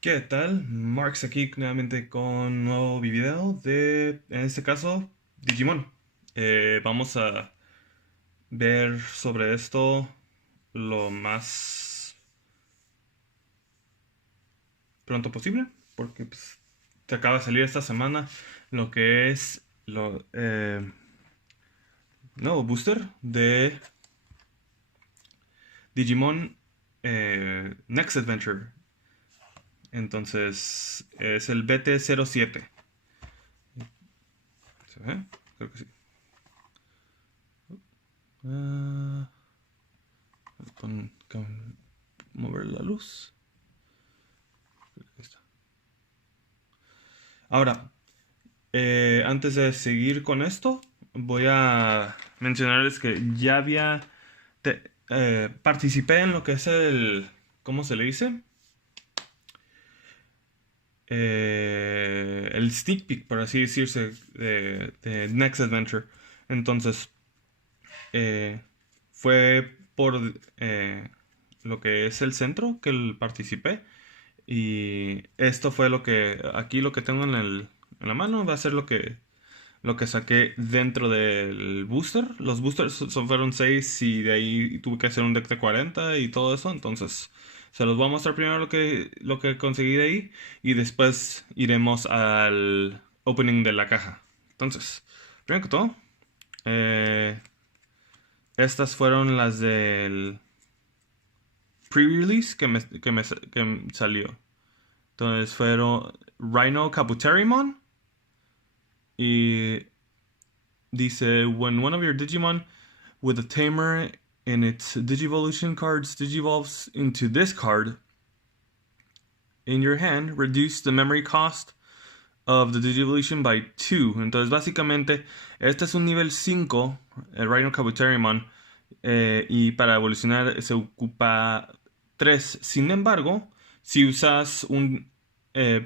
¿Qué tal? Marx aquí nuevamente con un nuevo video de, en este caso, Digimon. Vamos a ver sobre esto lo más pronto posible, porque pues, te acaba de salir esta semana lo que es lo nuevo booster de Digimon Next Adventure. Entonces es el BT-07. ¿Se ve? Creo que sí. Ah, mover la luz. Ahí está. Ahora, antes de seguir con esto, voy a mencionarles que ya participé en lo que es ¿cómo se le dice? El sneak peek, por así decirse, de Next Adventure. Entonces, eh, fue por lo que es el centro que participé. Y esto fue aquí lo que tengo en la mano, va a ser lo que saqué dentro del booster. Los boosters fueron 6 y de ahí tuve que hacer un deck de 40 y todo eso. Entonces, se los voy a mostrar primero lo que conseguí de ahí y después iremos al opening de la caja. Entonces, primero que todo, eh, estas fueron las del pre-release que salió. Entonces fueron Rhino Kabuterimon y dice, when one of your Digimon with a tamer in its Digivolution cards digivolves into this card in your hand, reduce the memory cost of the Digivolution by 2. Entonces básicamente este es un nivel 5, el Rhino Kabuterimon, y para evolucionar se ocupa 3. Sin embargo, si usas un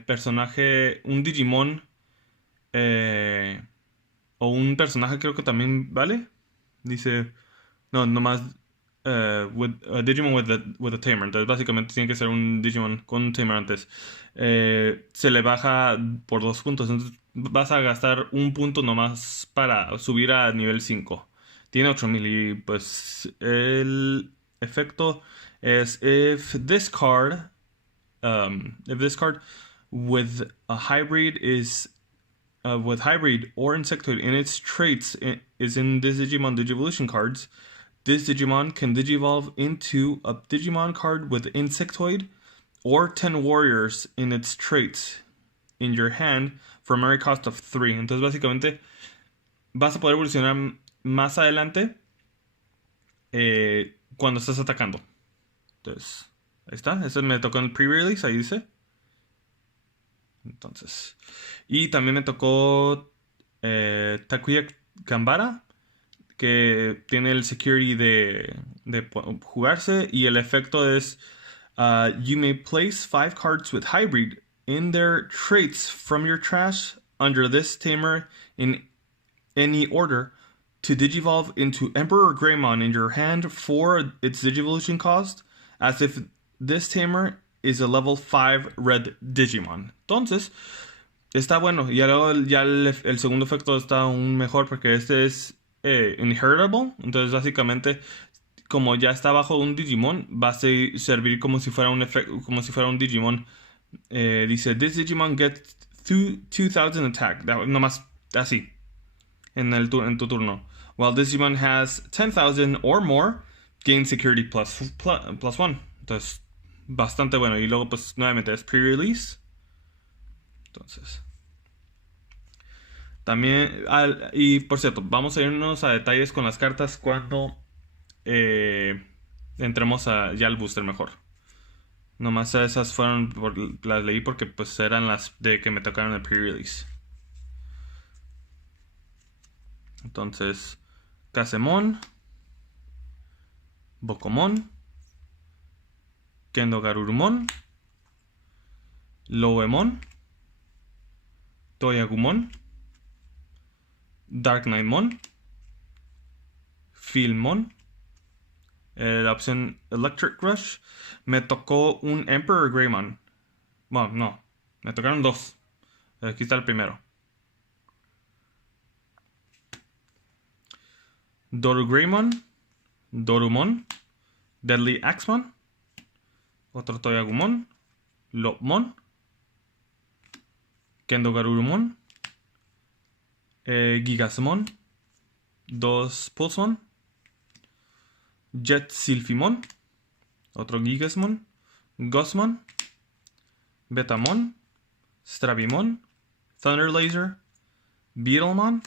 personaje, un Digimon eh, o un personaje creo que también vale. Dice, no, nomás with a Digimon with a tamer. Entonces básicamente tiene que ser un Digimon con un tamer antes. Se le baja por 2 puntos. Entonces vas a gastar un punto nomás para subir a nivel 5. Tiene 8000 y pues el efecto es if this card with a hybrid is with hybrid or insectoid in its traits is in this Digimon Digivolution cards, this Digimon can digivolve into a Digimon card with insectoid or 10 warriors in its traits in your hand for a memory cost of 3. Entonces básicamente vas a poder evolucionar más adelante cuando estás atacando. Entonces, ahí está. Ese me tocó en el pre-release, ahí dice. Entonces. Y también me tocó Takuya Gambara, que tiene el security de jugarse. Y el efecto es: you may place 5 cards with hybrid in their traits from your trash under this tamer in any order to digivolve into Emperor Greymon in your hand for its digivolution cost, as if this tamer is a level 5 red Digimon. Entonces, está bueno. Y luego ya el segundo efecto está aún mejor porque este es inheritable. Entonces, básicamente, como ya está bajo un Digimon, va a servir como si fuera como si fuera un Digimon. Dice, this Digimon gets 2000 attack. Nomás así. En tu turno. While this Digimon has 10,000 or more, gain security plus 1. Entonces, bastante bueno. Y luego, pues, nuevamente es pre-release. Entonces, también, y por cierto, vamos a irnos a detalles con las cartas cuando eh, entremos ya al booster mejor. Nomás esas las leí porque pues eran las de que me tocaron el pre-release. Entonces, Casemon, Bokomon, Kendogarurumon, Loemon, Toyagumon, Dark Knightmon, Filmon, la opción Electric Rush. Me tocó un Emperor Greymon. Bueno, no. Me tocaron dos. Aquí está el primero. Dorugreymon, Dorumon, Deadly Axemon, otro Toyagumon, Lopmon, Kendogarurumon, Gigasmon, dos Pulsemon, Jet Silphimon, otro Gigasmon, Gosmon, Betamon, Stravimon, Thunder Laser, Beetlemon,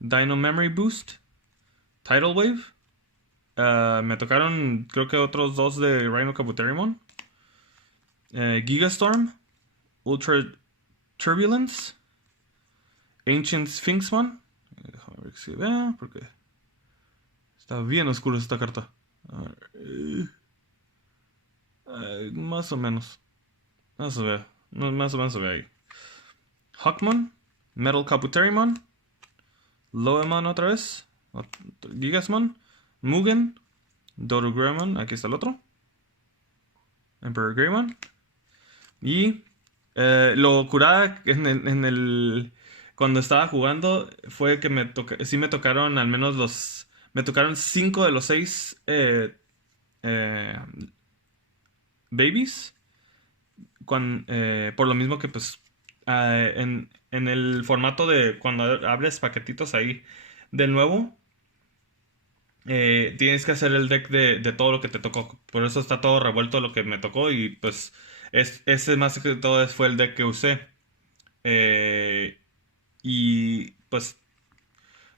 Dino Memory Boost, Tidal Wave. Me tocaron creo que otros dos de Rhino Kabuterimon. Gigastorm, Ultra Turbulence, Ancient Sphinxmon. Déjame ver si vea porque está bien oscura esta carta. Más o menos. Más o menos se ve ahí. Hawkmon, Metal Kabuterimon, Loemon otra vez, Gigasmon, Mugen, Dorugreymon, aquí está el otro, Emperor Greymon. Y lo curada en el cuando estaba jugando fue que sí me tocaron al menos me tocaron 5 de los 6 babies. Por lo mismo que pues en el formato de cuando abres paquetitos ahí de nuevo, tienes que hacer el deck de todo lo que te tocó. Por eso está todo revuelto lo que me tocó y pues ese más que todo fue el deck que usé. Y pues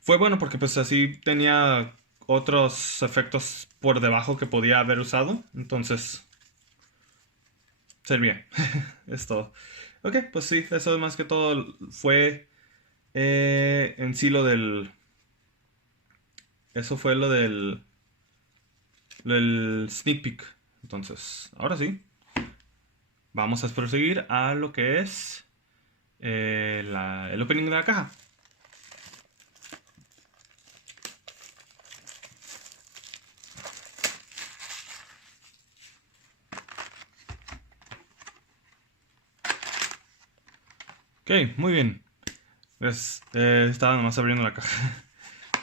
fue bueno porque pues así tenía otros efectos por debajo que podía haber usado. Entonces servía. Es todo. Ok, pues sí, eso más que todo fue en sí lo del... Eso fue lo del sneak peek. Entonces, ahora sí, vamos a proseguir a lo que es el opening de la caja. Ok, muy bien. Pues, estaba nomás abriendo la caja.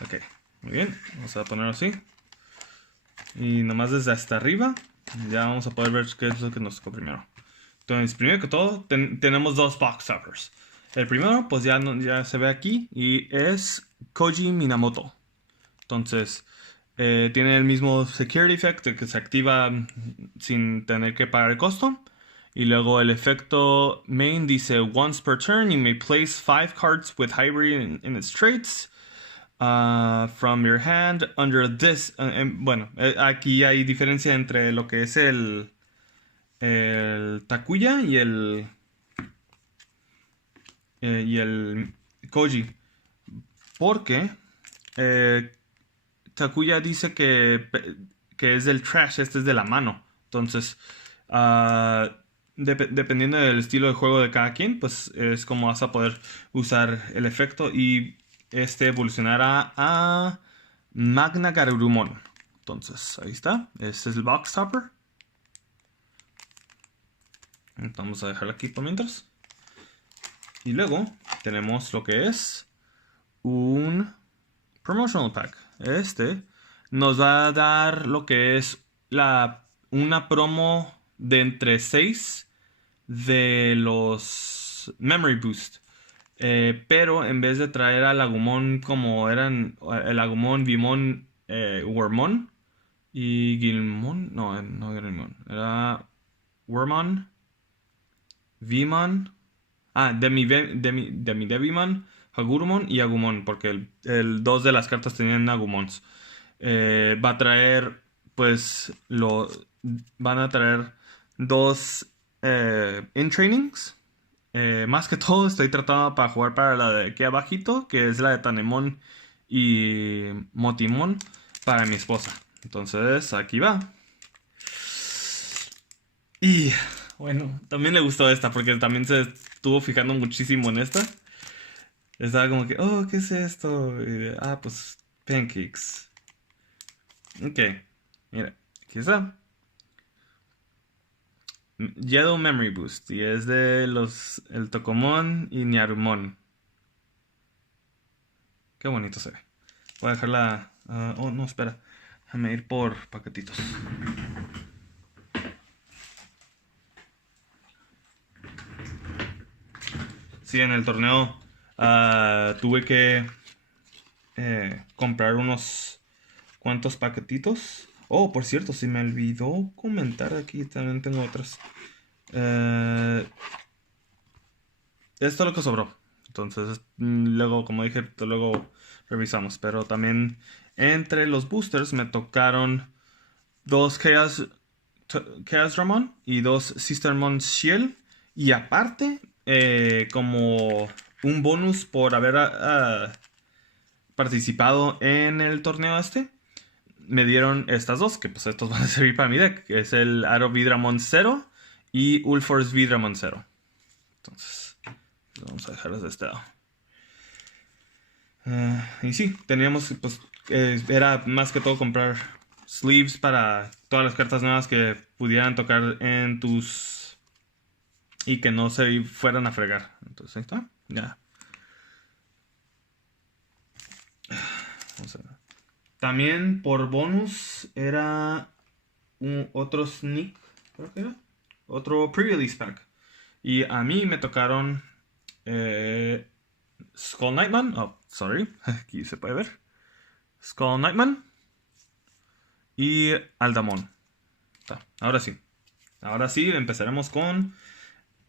Ok, muy bien. Vamos a ponerlo así. Y nomás desde hasta arriba ya vamos a poder ver qué es lo que nos tocó primero. Entonces, primero que todo, tenemos dos box toppers. El primero, pues ya se ve aquí y es Koji Minamoto. Entonces, tiene el mismo security effect de que se activa sin tener que pagar el costo. Y luego el efecto main dice: once per turn, you may place 5 cards with hybrid in its traits from your hand under this. Bueno, aquí hay diferencia entre lo que es el Takuya y el Koji. Porque Takuya dice que es del trash, este es de la mano. Entonces, dependiendo del estilo de juego de cada quien, pues es como vas a poder usar el efecto y este evolucionará a Magna Garurumon. Entonces, ahí está. Este es el box topper. Vamos a dejarlo aquí por mientras. Y luego tenemos lo que es un promotional pack. Este nos va a dar lo que es una promo de entre 6 de los Memory Boost. Pero en vez de traer al Agumon como eran el Agumon, Vimon, Wormon y Gilmon. No era Gilmon. Era Wormon, Vimon. Devimon, Hagurumon y Agumon, porque el dos de las cartas tenían Agumons. Va a traer, pues, van a traer dos in-trainings. Más que todo estoy tratando para jugar para la de aquí abajito, que es la de Tanemon y Motimon, para mi esposa. Entonces, aquí va. Y bueno, también le gustó esta porque también se estuvo fijando muchísimo en esta. Estaba como que, oh, ¿qué es esto? Pues pancakes. Ok, mira, aquí está. Yellow Memory Boost. Y es de el Tokomon y Nyarumon. Qué bonito se ve. Voy a dejarla... oh, no, espera. Déjame ir por paquetitos. Sí, en el torneo tuve que comprar unos cuantos paquetitos. Oh, por cierto, se me olvidó comentar aquí. También tengo otras. Esto es lo que sobró. Entonces, luego, como dije, luego revisamos. Pero también entre los boosters me tocaron dos Chaos Ramon y dos Sistermon Shield. Y aparte, como un bonus por haber participado en el torneo este, me dieron estas dos, que pues estos van a servir para mi deck, que es el Aro Vidramon 0 y Ulforce Vidramon 0. Entonces, vamos a dejarlos de este lado. Y sí, teníamos, pues, era más que todo comprar sleeves para todas las cartas nuevas que pudieran tocar en tus... y que no se fueran a fregar. Entonces, ahí está, ya. Vamos a ver. También por bonus era otro sneak, creo que era. Otro pre-release pack. Y a mí me tocaron Skull Knightman. Oh, sorry. Aquí se puede ver. Skull Knightman. Y Aldamon. Ahora sí. Ahora sí, empezaremos con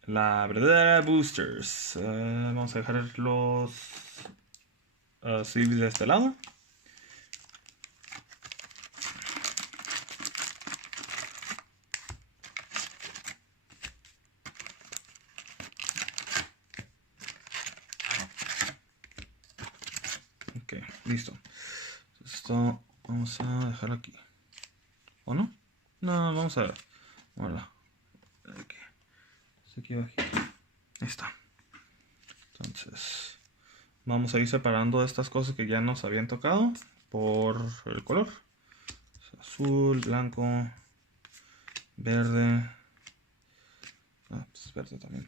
la verdadera boosters. Vamos a dejar los sleeves de este lado. Ok, listo. Esto vamos a dejarlo aquí. ¿O no? No, vamos a ver. Hola. Aquí. Aquí abajo. Ahí está. Entonces, vamos a ir separando estas cosas que ya nos habían tocado por el color. Azul, blanco, verde. Pues verde también.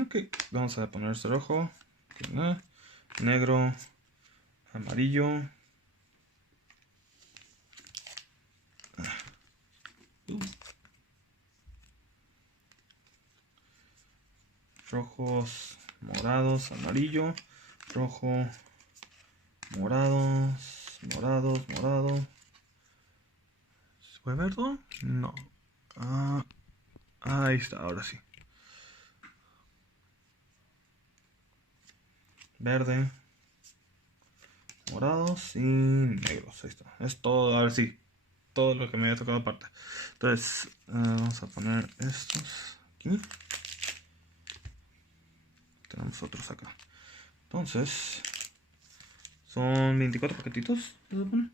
Ok, vamos a poner este rojo. Okay, negro, amarillo. Rojos, morados, amarillo, rojo, morados, morado. ¿Fue verde? No. Ahí está, ahora sí. Verde, morados y negros. Ahí está. Es todo, ahora sí. Todo lo que me había tocado aparte. Entonces, vamos a poner estos aquí. Tenemos otros acá. Entonces, son 24 paquetitos. ¿Se supone?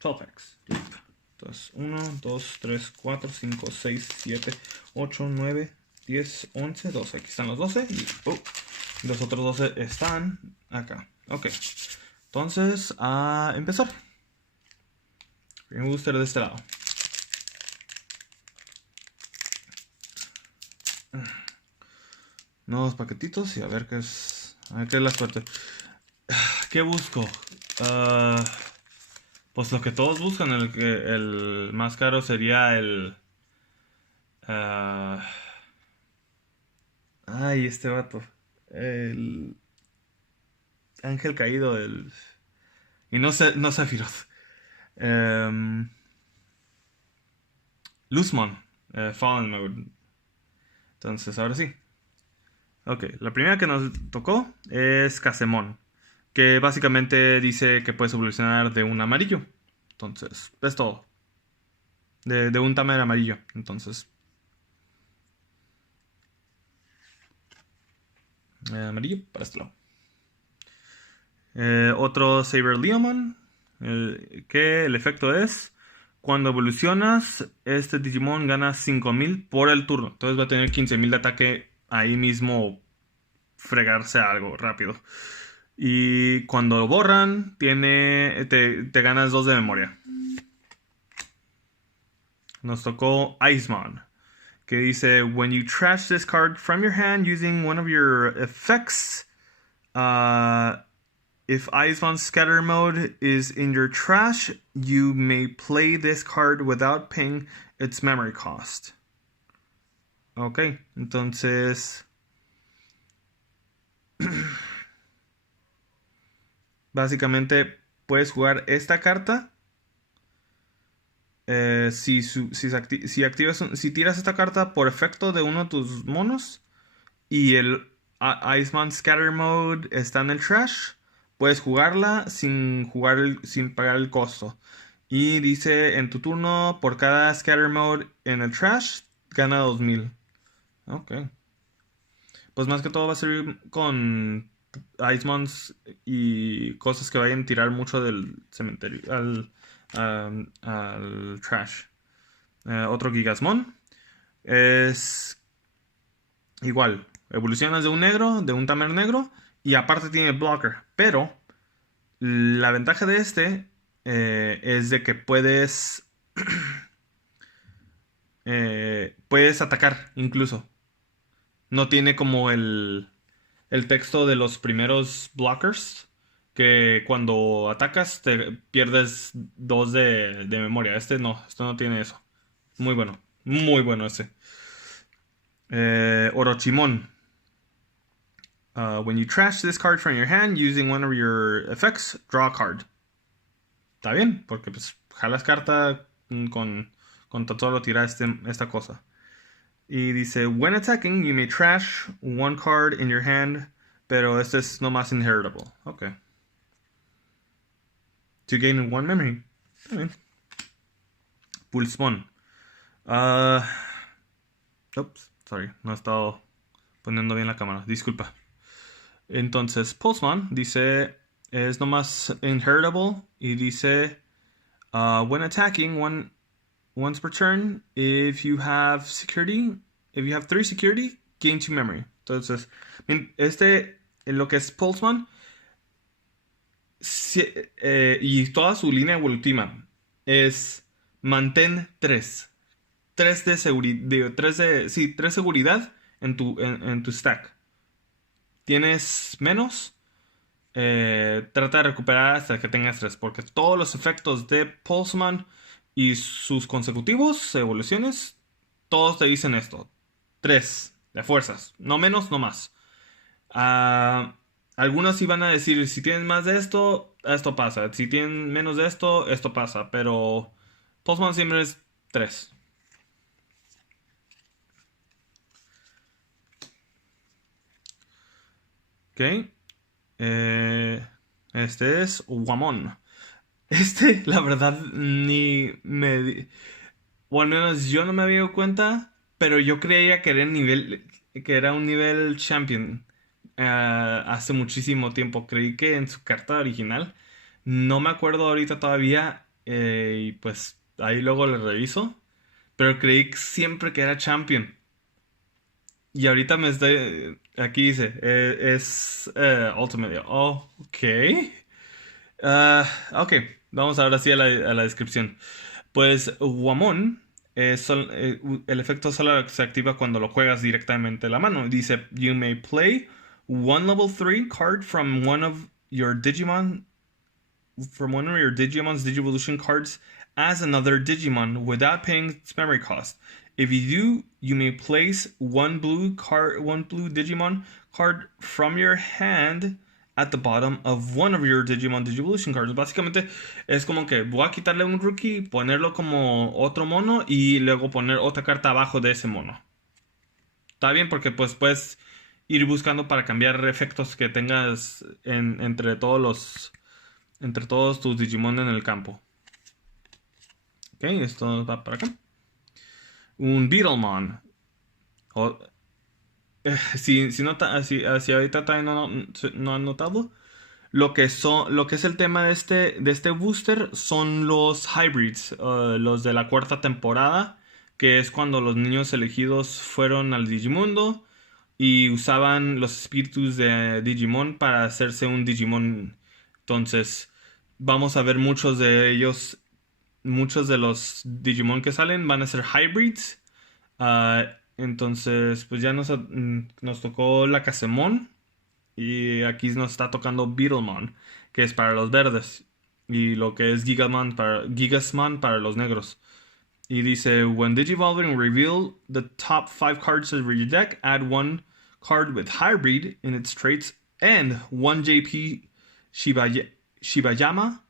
12 packs. Entonces, 1, 2, 3, 4, 5, 6, 7, 8, 9, 10, 11, 12. Aquí están los 12. Y los otros 12 están acá. Ok. Entonces, a empezar. Primer booster de este lado. Nuevos paquetitos y a ver qué es. A ver qué es la suerte. ¿Qué busco? Pues lo que todos buscan, el más caro sería el... ay, este vato. El... ángel caído, el... y no sé, no Sephiroth. Luzmon. Fallen Mode. Entonces, ahora sí. Ok, la primera que nos tocó es Casemon, que básicamente dice que puedes evolucionar de un amarillo. Entonces, es todo. De un tamer amarillo. Entonces, amarillo para este lado. Otro Saber Leomon, que el efecto es: cuando evolucionas, este Digimon gana 5000 por el turno. Entonces va a tener 15000 de ataque ahí mismo, fregarse algo rápido. Y cuando lo borran, te ganas 2 de memoria. nos tocó Icemon, que dice, when you trash this card from your hand using one of your effects, if Icemon's scatter mode is in your trash, you may play this card without paying its memory cost. Ok, entonces básicamente puedes jugar esta carta. Si tiras esta carta por efecto de uno de tus monos y el Iceman Scatter Mode está en el trash, puedes jugarla sin pagar el costo. Y dice, en tu turno, por cada Scatter Mode en el trash, gana 2000. Ok. Pues más que todo va a servir con Icemons y cosas que vayan a tirar mucho del cementerio al trash. Otro Gigasmon es igual. Evolucionas de un negro, de un tamer negro, y aparte tiene blocker. Pero la ventaja de este es de que puedes puedes atacar incluso. No tiene como el texto de los primeros blockers, que cuando atacas te pierdes 2 de memoria. Este no tiene eso. Muy bueno ese. Orochimon. When you trash this card from your hand using one of your effects, draw a card. Está bien, porque pues jalas carta con tan solo tirar esta cosa. Y dice, when attacking, you may trash one card in your hand, pero este es nomás inheritable. Ok. To gain one memory. Está bien. Pulsmon. Oops, sorry, no he estado poniendo bien la cámara, disculpa. Entonces, Pulsmon dice, es nomás inheritable y dice, when attacking, once per turn, if you have 3 security, gain 2 memory. Entonces, en lo que es Pulsmon, y toda su línea evolutiva es mantén 3 de seguridad, 3 seguridad en tu stack. Tienes menos, trata de recuperar hasta que tengas 3, porque todos los efectos de Pulsman y sus consecutivos evoluciones, todos te dicen esto: 3 de fuerzas, no menos, no más. Algunos sí van a decir, si tienes más de esto pasa, si tienen menos de esto pasa, pero Pulsman siempre es 3. Ok. Este es Wamon. La verdad, o al menos yo no me había dado cuenta, pero yo creía que era un nivel champion. Hace muchísimo tiempo. Creí que en su carta original. No me acuerdo ahorita todavía. Y pues ahí luego le reviso. Pero creí siempre que era champion. Y ahorita aquí dice, es Ultimate. Oh, ok. Ok, vamos ahora sí a la descripción. Pues Wamon, el efecto solo se activa cuando lo juegas directamente a la mano. Dice, you may play one level 3 card from one of your Digimon's Digivolution cards as another Digimon without paying its memory cost. If you do, you may place one blue Digimon card from your hand at the bottom of one of your Digimon Digivolution cards. Básicamente es como que voy a quitarle un rookie, ponerlo como otro mono y luego poner otra carta abajo de ese mono. Está bien porque pues puedes ir buscando para cambiar efectos que tengas entre todos tus Digimon en el campo. Ok, esto va para acá. Un Beetlemon. Si ahorita también no han notado, lo que es el tema de este booster son los hybrids, los de la 4ª temporada, que es cuando los niños elegidos fueron al Digimundo y usaban los espíritus de Digimon para hacerse un Digimon. Entonces vamos a ver muchos de ellos muchos de los Digimon que salen van a ser hybrids. Entonces, pues ya nos tocó la Casemon. Y aquí nos está tocando Beetlemon, que es para los verdes. Y lo que es Gigasman para los negros. Y dice, when Digivolving, reveal the top 5 cards of your deck. Add one card with hybrid in its traits and one JP Shibayama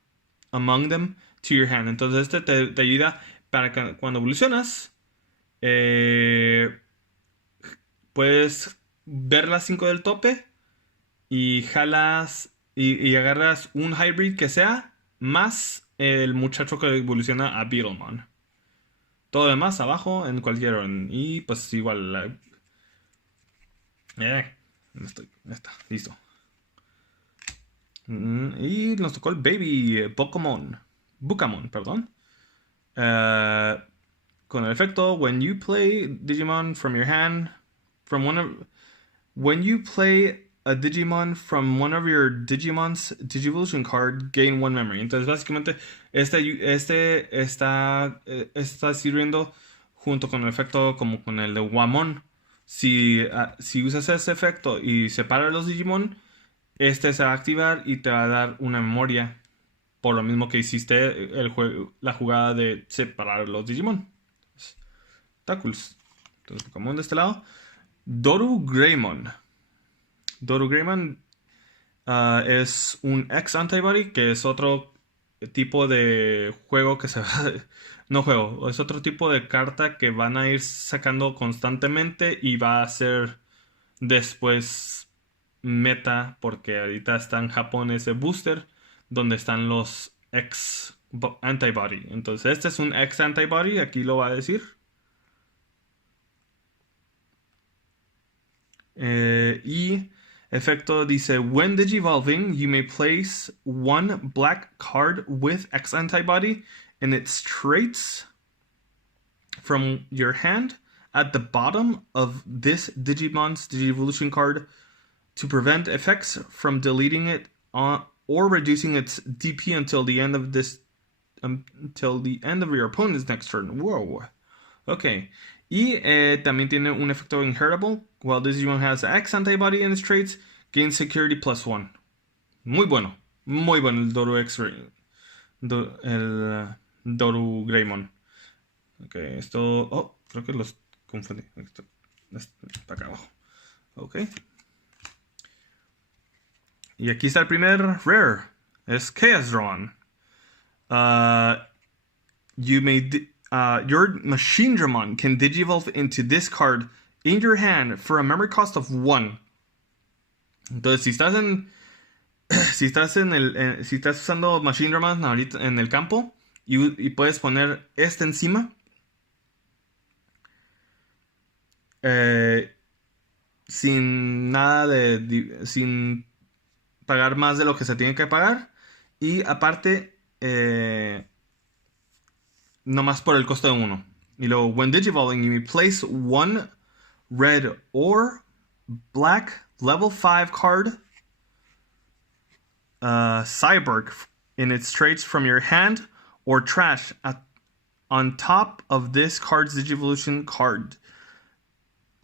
among them to your hand. Entonces este te ayuda para que cuando evolucionas puedes ver las 5 del tope y jalas y agarras un hybrid que sea más el muchacho que evoluciona a Beetlemon. Todo lo demás abajo en cualquier orden. Y pues igual. Ya está, listo. Y nos tocó el Baby Bukamon, perdón. Con el efecto, when you play Digimon from your hand, when you play a Digimon from one of your Digimon's Digivolution card, gain one memory. Entonces, básicamente, este está sirviendo junto con el efecto como con el de Wamon. Si usas ese efecto y separas los Digimon, este se va a activar y te va a dar una memoria. Por lo mismo que hiciste la jugada de separar los Digimon. Está cool. Entonces, Pokémon de este lado. Doru Greymon es un ex-antibody, que es otro tipo de juego que se va... No juego, es otro tipo de carta que van a ir sacando constantemente y va a ser después meta, porque ahorita está en Japón ese booster donde están los ex-antibody. Entonces este es un ex-antibody, aquí lo va a decir. Y efecto dice, when digivolving, you may place one black card with X antibody and its traits from your hand at the bottom of this Digimon's Digivolution card to prevent effects from deleting it or reducing its DP until the end of your opponent's next turn. Whoa. Ok. Y también tiene un efecto inheritable. While this Digimon has X antibody in its traits, gain security +1. Muy bueno el Doru Doru Greymon. Ok, esto... Oh, creo que los confundí. Esto está acá abajo. Ok. Y aquí está el primer rare. Es Chaos Drawn. Your Machine Digimon can digivolve into this card in your hand for a memory cost of 1. Entonces, si estás usando Machine Digimon ahorita en el campo y puedes poner este encima, sin sin pagar más de lo que se tiene que pagar, y aparte nomás por el costo de 1. Y luego, when digivolving, you may place one red or black level 5 card Cyborg in its traits from your hand or trash on top of this card's Digivolution card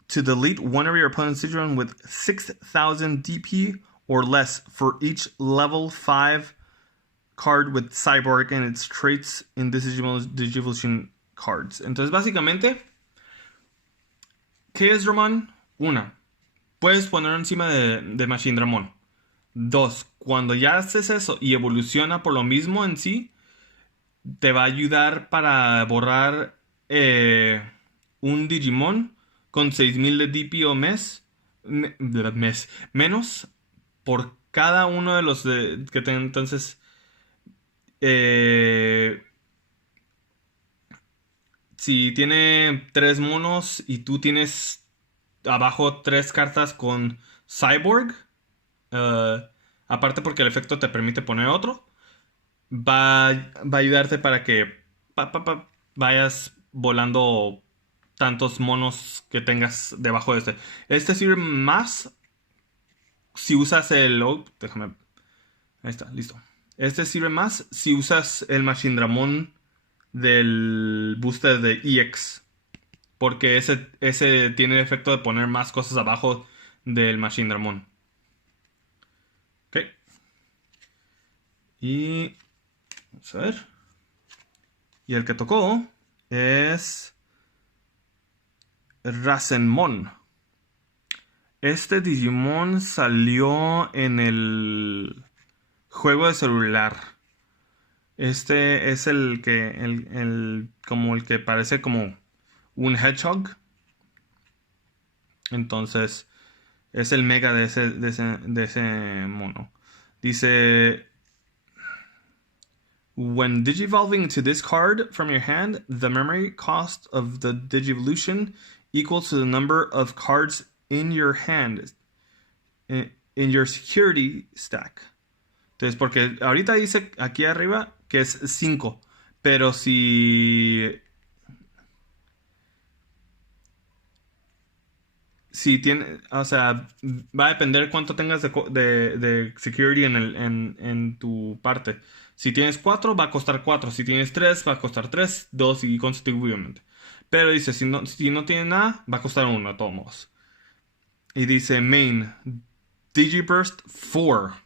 to delete one of your opponent's Digimon with 6,000 DP or less for each level 5 card with Cyborg and its traits in this Digivolution cards. Entonces, básicamente, ¿qué es Dramon? 1. Puedes ponerlo encima de Machine Dramon. 2. Cuando ya haces eso y evoluciona por lo mismo en sí, te va a ayudar para borrar un Digimon con 6000 de DP o menos por cada uno de los que tengan. Entonces, si tiene 3 monos y tú tienes abajo 3 cartas con Cyborg, aparte porque el efecto te permite poner otro, va a ayudarte para que vayas volando tantos monos que tengas debajo de este. Este sirve más si usas el... Oh, déjame... Ahí está, listo. Este sirve más si usas el Machine Dramon del booster de EX. Porque ese tiene el efecto de poner más cosas abajo del Machine Dramon. Ok. Y... vamos a ver. Y el que tocó es... Rasenmon. Este Digimon salió en el juego de celular. Este es el que... como el que parece como un hedgehog. Entonces... es el mega de ese mono. Dice... when digivolving into this card from your hand, the memory cost of the digivolution equals to the number of cards in your hand in your security stack. Entonces, porque ahorita dice aquí arriba que es 5, pero si tiene, o sea, va a depender cuánto tengas de security en tu parte. Si tienes 4, va a costar 4. Si tienes 3, va a costar 3, 2 y consecutivamente. Pero dice, si no tiene nada, va a costar 1 de todos modos. Y dice main, Digiburst 4.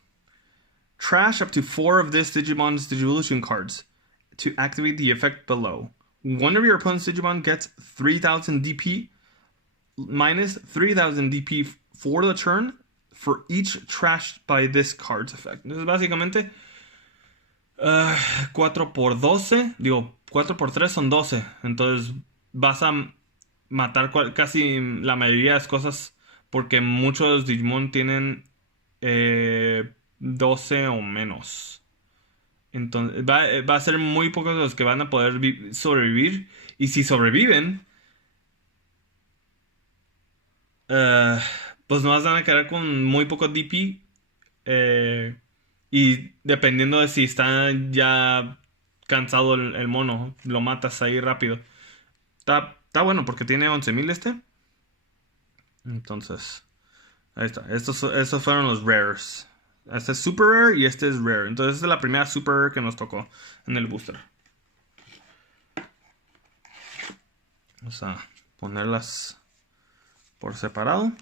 Trash up to 4 of this Digimon's Digivolution cards to activate the effect below. One of your opponent's Digimon gets 3000 DP minus 3000 DP for the turn for each trashed by this card's effect. Entonces, básicamente, 4 por 12, digo, 4 por 3 son 12. Entonces, vas a matar casi la mayoría de las cosas porque muchos Digimon tienen 12 o menos. Entonces, va a ser muy pocos los que van a poder sobrevivir. Y si sobreviven, pues nos van a quedar con muy poco DP. Y dependiendo de si está ya cansado el mono, lo matas ahí rápido. Está bueno porque tiene 11.000 este. Entonces, ahí está. Estos fueron los rares. Este es super rare y este es rare. Entonces, esta es la primera super rare que nos tocó en el booster. Vamos a ponerlas por separado.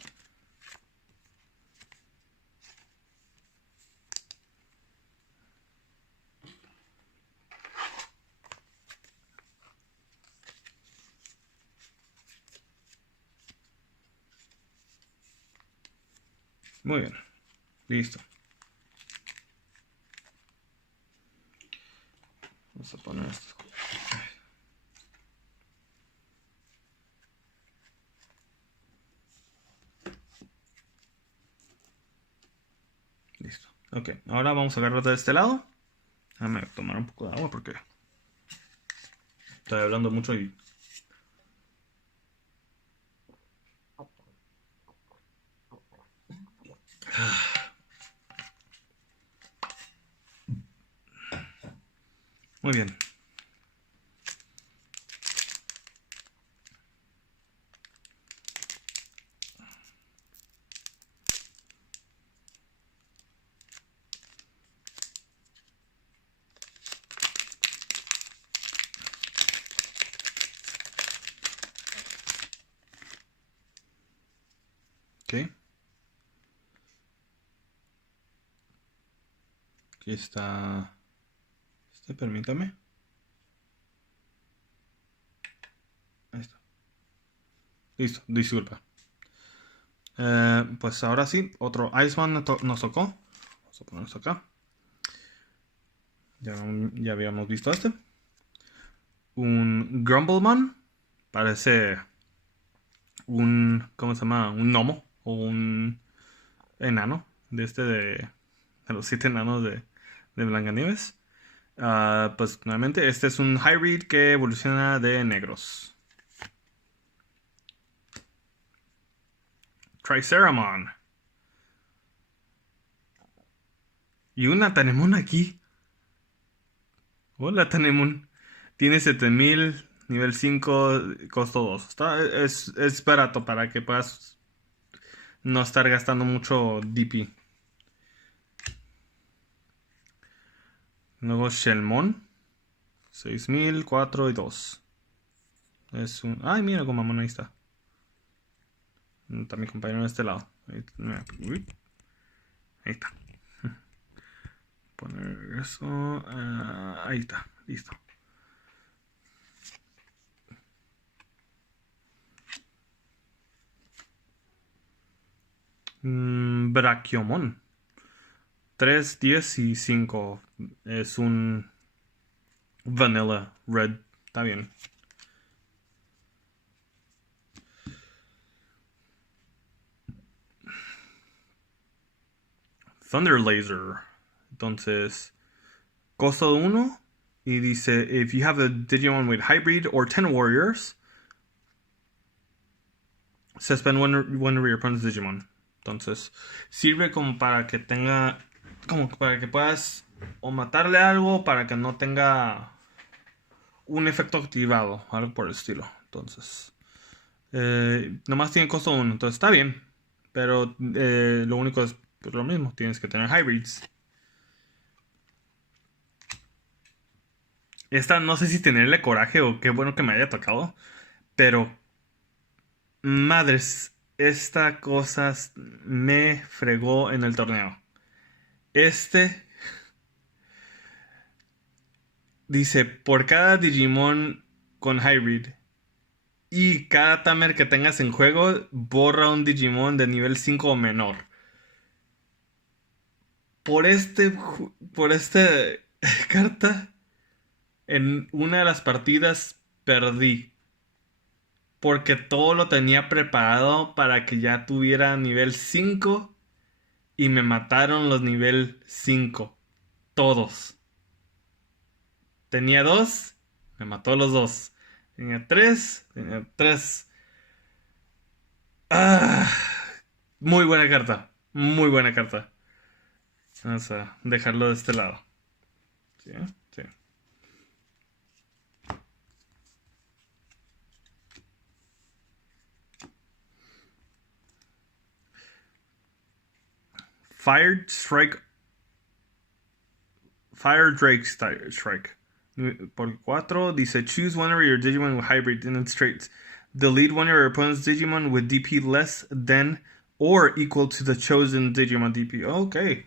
Muy bien. Listo. Vamos a poner esto. Listo. Ok, ahora vamos a agarrar de este lado. Déjame tomar un poco de agua porque estoy hablando mucho y... Muy bien. Ok. Aquí está... permítame. Ahí está. Listo, disculpa. Pues ahora sí, otro Iceman nos tocó. Vamos a poner esto acá. Ya habíamos visto este. Un Grumbleman. Parece ¿cómo se llama? Un gnomo o un enano. De los 7 enanos de Blancanieves. Pues nuevamente, este es un hybrid que evoluciona de negros. Triceramon. Y una Tanemon aquí. Hola Tanemon. Tiene 7000, nivel 5, costo 2. Es barato para que puedas no estar gastando mucho DP. Luego Shelmon. 6000, 4 y 2. Es un... Ay, mira cómo mamón, ahí está. Está mi compañero de este lado. Ahí está. Poner eso. Ahí está. Listo. Brachiomon. 3, 10 y 5. Es un Vanilla Red. Está bien. Thunder Laser. Entonces, costo de 1. Y dice, if you have a Digimon with hybrid or 10 warriors, suspend one of your opponent's Digimon. Entonces, sirve como para que tenga, como para que puedas o matarle algo para que no tenga un efecto activado, algo por el estilo. Entonces, nomás tiene costo 1, entonces está bien. Pero lo único es pues, lo mismo, tienes que tener hybrids. Esta no sé si tenerle coraje o qué bueno que me haya tocado, pero madres, esta cosa me fregó en el torneo. Dice, por cada Digimon con hybrid y cada Tamer que tengas en juego, borra un Digimon de nivel 5 o menor. Por este carta, en una de las partidas perdí. Porque todo lo tenía preparado para que ya tuviera nivel 5 y me mataron los nivel 5. Todos. Tenía 2, me mató los 2. Tenía 3, tenía 3. Ah, muy buena carta. Muy buena carta. Vamos a dejarlo de este lado. ¿Sí? Sí. Fire Strike. Fire Drake Strike. Por 4 dice choose one of your Digimon with hybrid in its traits. Delete one of your opponent's Digimon with DP less than or equal to the chosen Digimon DP. Ok.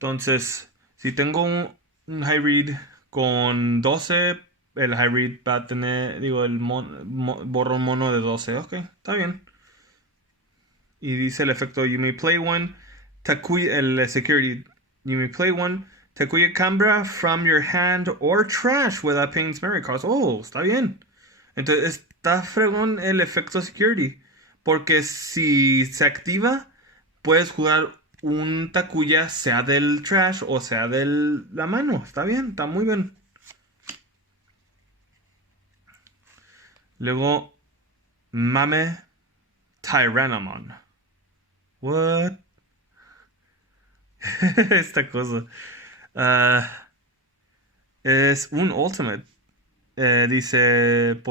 Entonces, si tengo un hybrid con 12, el hybrid va a tener, digo, borro un mono de 12. Ok, está bien. Y dice el efecto, you may play one, Takuya, el security, you may play one, Takuya Cambra from your hand or trash without paying its memory cost. Oh, está bien. Entonces está fregón el efecto security. Porque si se activa, puedes jugar un Takuya, sea del trash o sea de la mano. Está bien, está muy bien. Luego, Mame Tyrannomon. What? Esta cosa. Es un Ultimate. Dice,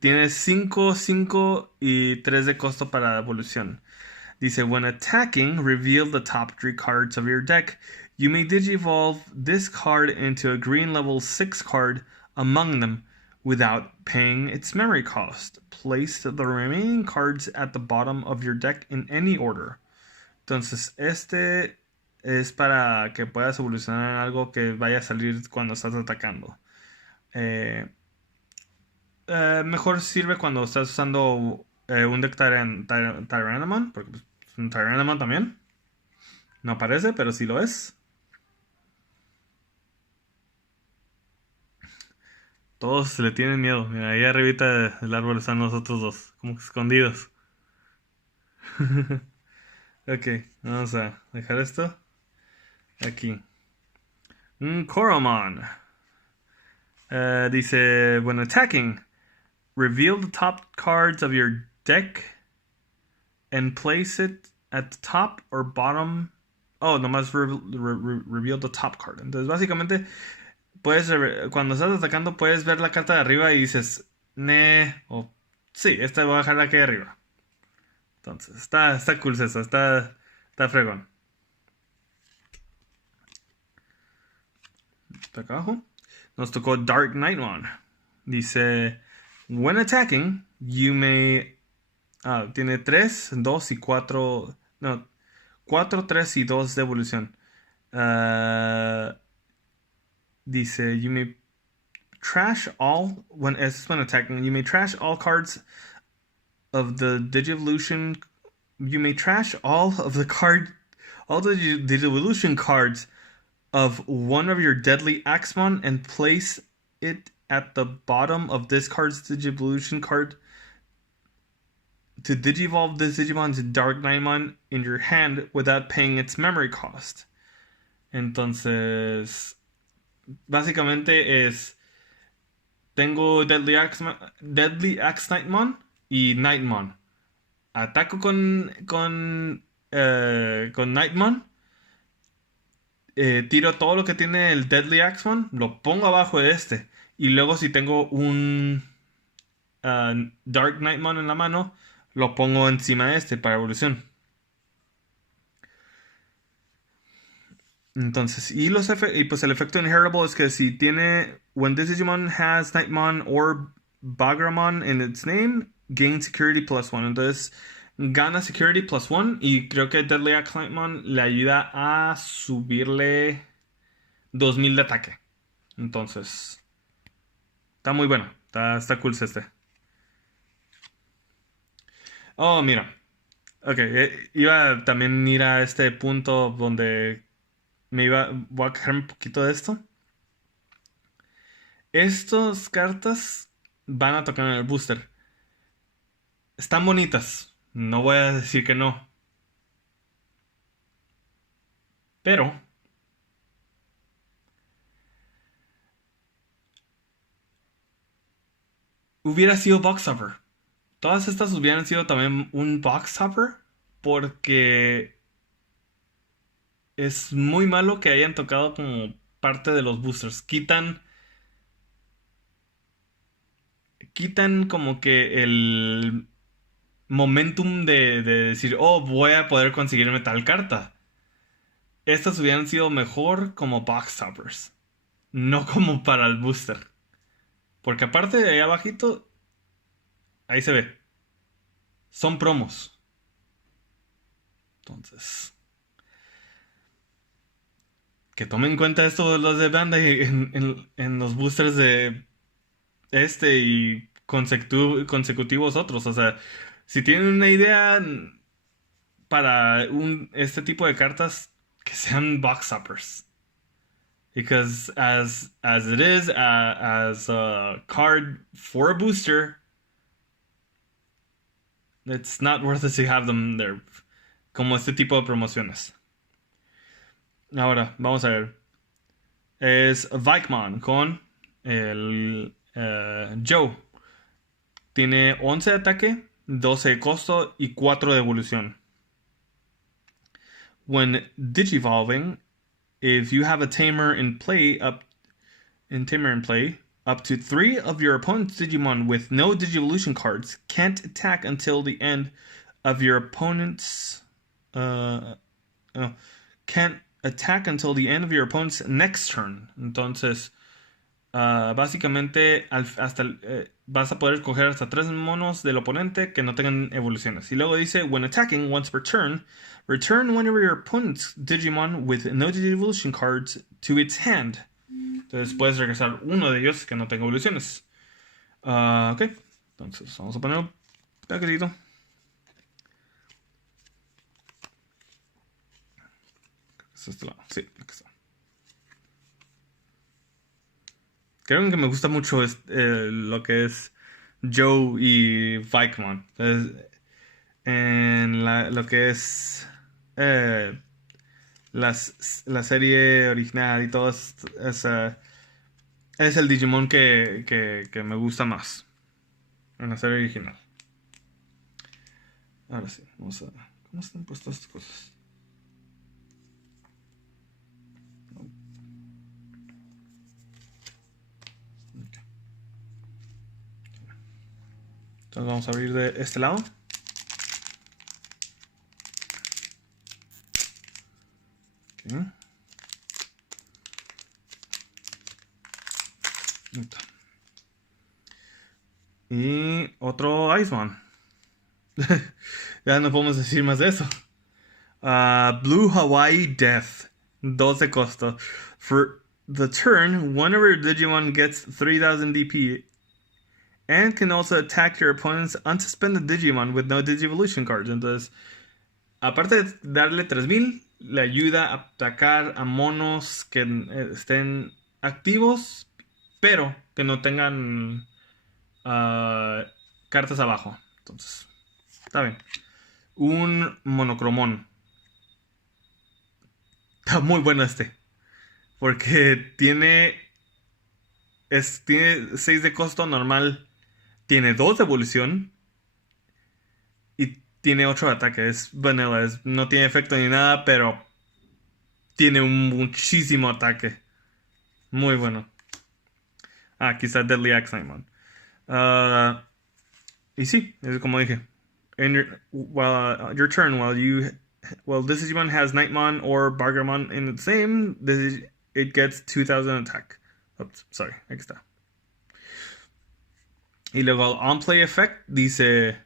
tiene 5, 5 y 3 de costo para evolución. Dice, when attacking, reveal the top 3 cards of your deck. You may digivolve this card into a green level 6 card among them without paying its memory cost. Place the remaining cards at the bottom of your deck in any order. Entonces, es para que puedas evolucionar en algo que vaya a salir cuando estás atacando. Mejor sirve cuando estás usando un deck Tyrannomon, porque pues, es un Tyrannomon también. No aparece, pero sí lo es. Todos se le tienen miedo. Mira, ahí arribita del árbol están los otros dos, como escondidos. Ok, vamos a dejar esto aquí. Un Coromon. Dice, when attacking, reveal the top cards of your deck and place it at the top or bottom. Oh, nomás reveal the top card. Entonces, básicamente, cuando estás atacando, puedes ver la carta de arriba y dices, o sí, esta voy a dejarla aquí arriba. Entonces, está cool eso, está fregón. Está acá abajo. nos tocó Dark Nightmon. Dice, when attacking, you may... tiene 3, 2 y 4... No, 4, 3 y 2 de evolución. Dice, you may trash all... When attacking, you may trash all cards of the Digivolution... You may trash all of the card... All the Digivolution cards of one of your deadly Axemon and place it at the bottom of this card's Digivolution card to digivolve this Digimon to Dark Nightmon in your hand without paying its memory cost. Entonces, básicamente es... Tengo Deadly Axe Nightmon y Nightmon. Ataco con Nightmon. Tiro todo lo que tiene el Deadly Axemon, lo pongo abajo de este. Y luego si tengo un Dark Nightmon en la mano, lo pongo encima de este para evolución. Entonces, y pues el efecto inheritable es que si tiene... When this Digimon has Nightmon or Bagramon in its name, gain security +1. Entonces, gana security +1 y creo que Deadly Axe Nightmon le ayuda a subirle 2000 de ataque. Entonces, está muy bueno. Está cool este. Oh, mira. Ok, iba también a ir a este punto donde voy a quejar un poquito de esto. Estas cartas van a tocar en el booster. Están bonitas. No voy a decir que no. Pero hubiera sido box topper. Todas estas hubieran sido también un box topper. Porque es muy malo que hayan tocado como parte de los boosters. Quitan como que el momentum de decir, oh, voy a poder conseguirme tal carta. Estas hubieran sido mejor como box toppers, no como para el booster. Porque aparte de ahí abajito, ahí se ve. Son promos. Entonces, que tomen en cuenta esto los de Bandai en los boosters de este y consecutivos otros. O sea, si tienen una idea para este tipo de cartas, que sean box toppers. Because as it is, as a card for a booster, it's not worth it to have them there. Como este tipo de promociones. Ahora, vamos a ver. Es Vikemon con el Joe. Tiene 11 de ataque, 12 de costo y 4 de evolución. When digivolving, if you have a tamer in play, up to 3 of your opponent's Digimon with no Digivolution cards can't attack until the end of your opponent's can't attack until the end of your opponent's next turn. Entonces, básicamente vas a poder escoger hasta 3 monos del oponente que no tengan evoluciones. Y luego dice, when attacking once per turn, return one of your opponent's Digimon with no Digivolution cards to its hand. Entonces puedes regresar uno de ellos que no tenga evoluciones. Ok, entonces vamos a poner un paquetito. ¿Es este lado? Sí, aquí está. Creo que me gusta mucho lo que es Joe y Vikemon. En lo que es la serie original y todo es el Digimon que me gusta más en la serie original. Ahora sí, vamos a... ¿Cómo están puestas estas cosas? Entonces vamos a abrir de este lado. Okay. Y otro Iceman. Ya no podemos decir más de eso. Blue Hawaii Death. 2 de costo. For the turn, one of your Digimon gets 3000 DP and can also attack your opponent's unsuspended Digimon with no Digivolution cards. Entonces, aparte de darle 3000, le ayuda a atacar a monos que estén activos, pero que no tengan cartas abajo. Entonces, está bien. Un monocromón. Está muy bueno este. Porque tiene 6 de costo normal. Tiene 2 de evolución. Y tiene 8 de ataque. Es vanilla. No tiene efecto ni nada, pero tiene muchísimo ataque. Muy bueno. Aquí está Deadly Axe Nightmon. Y sí, es como dije. Your turn, while this Digimon has Nightmon or Bargamon in the same, it gets 2000 attack. Oops, sorry, aquí está. Y luego on play effect dice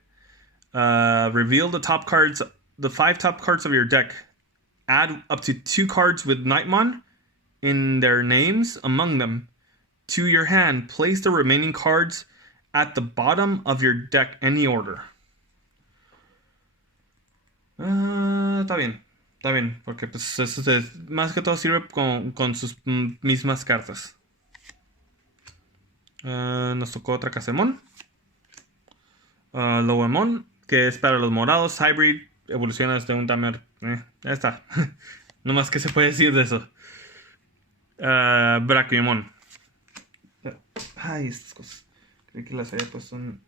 reveal the 5 top cards of your deck. Add up to 2 cards with Nightmon in their names among them to your hand. Place the remaining cards at the bottom of your deck, any order. Está bien, porque pues más que todo sirve con sus mismas cartas. Nos tocó otra Casemon. Lowemon, que es para los morados. Hybrid, evoluciona desde un tamer. Ya está. No más que se puede decir de eso. Brachiomon. Ay, estas cosas. Creí que las había puesto en...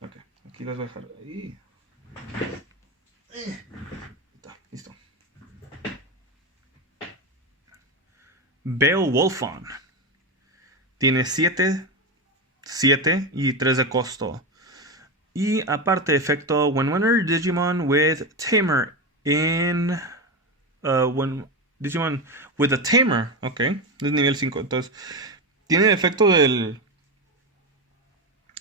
Ok, aquí las voy a dejar. Ahí. Está, listo. Beowulfon. Tiene 7 y 3 de costo. Y aparte efecto, when winner Digimon with Tamer in... when Digimon with a Tamer, ok, es nivel 5. Entonces, tiene efecto del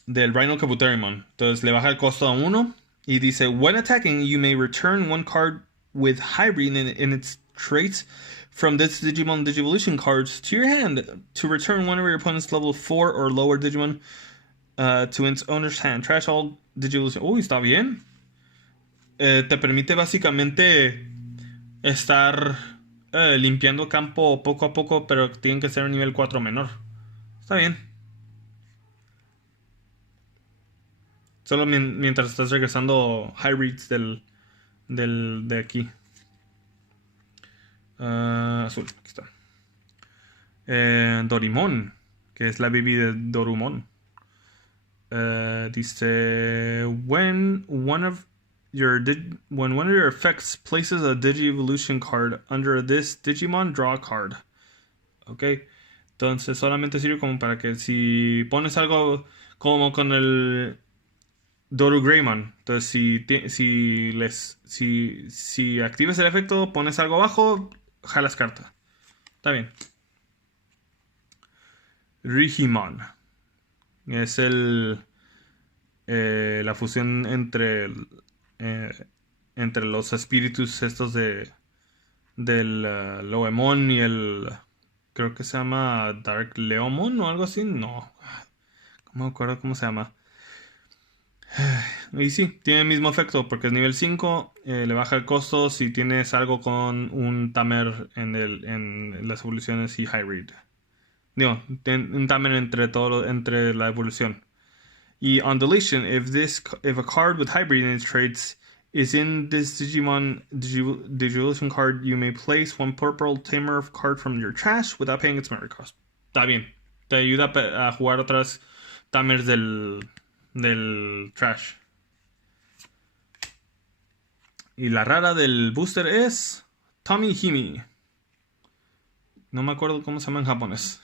Rhino Kabuterimon. Entonces, le baja el costo a 1. Y dice, when attacking, you may return 1 card with Hybrid in its traits from this Digimon Digivolution cards to your hand to return one of your opponent's level 4 or lower Digimon to its owner's hand. Trash all Digivolution. Uy, está bien. Te permite básicamente estar limpiando campo poco a poco, pero tienen que ser un nivel 4 menor. Está bien. Solo mientras estás regresando hybrids de aquí. Azul, aquí está. Dorimon, que es la baby de Dorumon. Dice, when one of your effects places a Digivolution card under this Digimon, draw a card. Ok. Entonces solamente sirve como para que si pones algo como con el Doru Greymon. Entonces si actives el efecto, pones algo abajo, jalas carta. Está bien. Digimon. Es la fusión entre los espíritus estos del Loemon y el... Creo que se llama Dark Leomon o algo así. No. No me acuerdo cómo se llama. Y sí, tiene el mismo efecto porque es nivel 5. Le baja el costo si tienes algo con un Tamer en las evoluciones y Hybrid. Digo, un Tamer entre la evolución. Y on deletion, if a card with Hybrid in its traits is in this Digimon Digivolution card, you may place 1 purple Tamer card from your trash without paying its memory cost. Está bien. Te ayuda a jugar otras Tamers del trash. Y la rara del booster es Tommy Himi. No me acuerdo cómo se llama en japonés.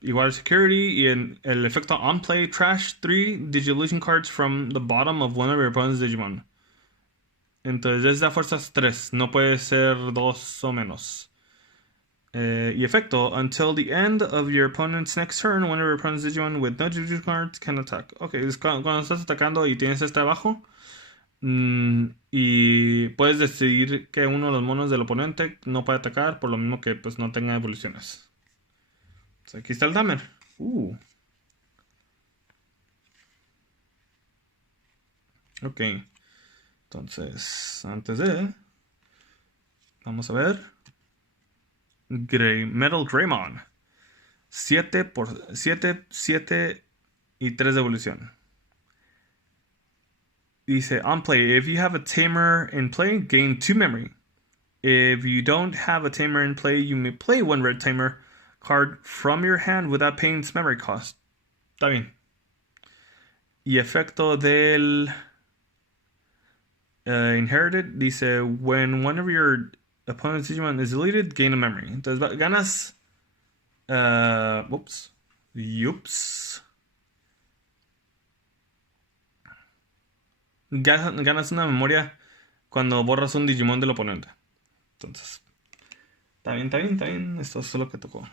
Igual security y en el efecto on play trash 3 Digivolution cards from the bottom of one of your opponent's Digimon. Entonces es de fuerzas 3, no puede ser 2 o menos. Y efecto, until the end of your opponent's next turn, whenever your opponent's Digimon with no Digimon cards can attack. Ok, es cuando estás atacando y tienes este abajo. Y puedes decidir que uno de los monos del oponente no puede atacar, por lo mismo que pues no tenga evoluciones. Pues aquí está el Damer. Ok. Entonces, antes de... Vamos a ver. Metal Greymon. 7 por 7, 7 y 3 de evolución. Dice, on play, if you have a tamer in play, gain 2 memory. If you don't have a tamer in play, you may play one red tamer card from your hand without paying its memory cost. Está bien. Y efecto del Inherited dice, when one of your opponent's Digimon is deleted, gain a memory. Entonces ganas... Ups. Yups. Ganas una memoria cuando borras un Digimon del oponente. Entonces, está bien, está bien, está bien. Esto es lo que tocó.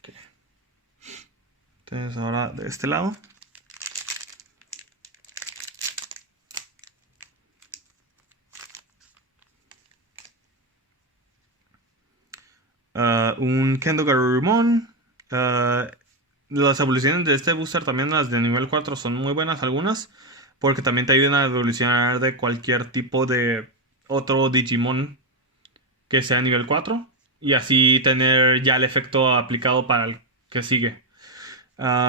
Okay. Entonces, ahora de este lado. Un Kendo Garurumon. Las evoluciones de este booster, también las de nivel 4, son muy buenas algunas. Porque también te ayudan a evolucionar de cualquier tipo de otro Digimon que sea nivel 4. Y así tener ya el efecto aplicado para el que sigue.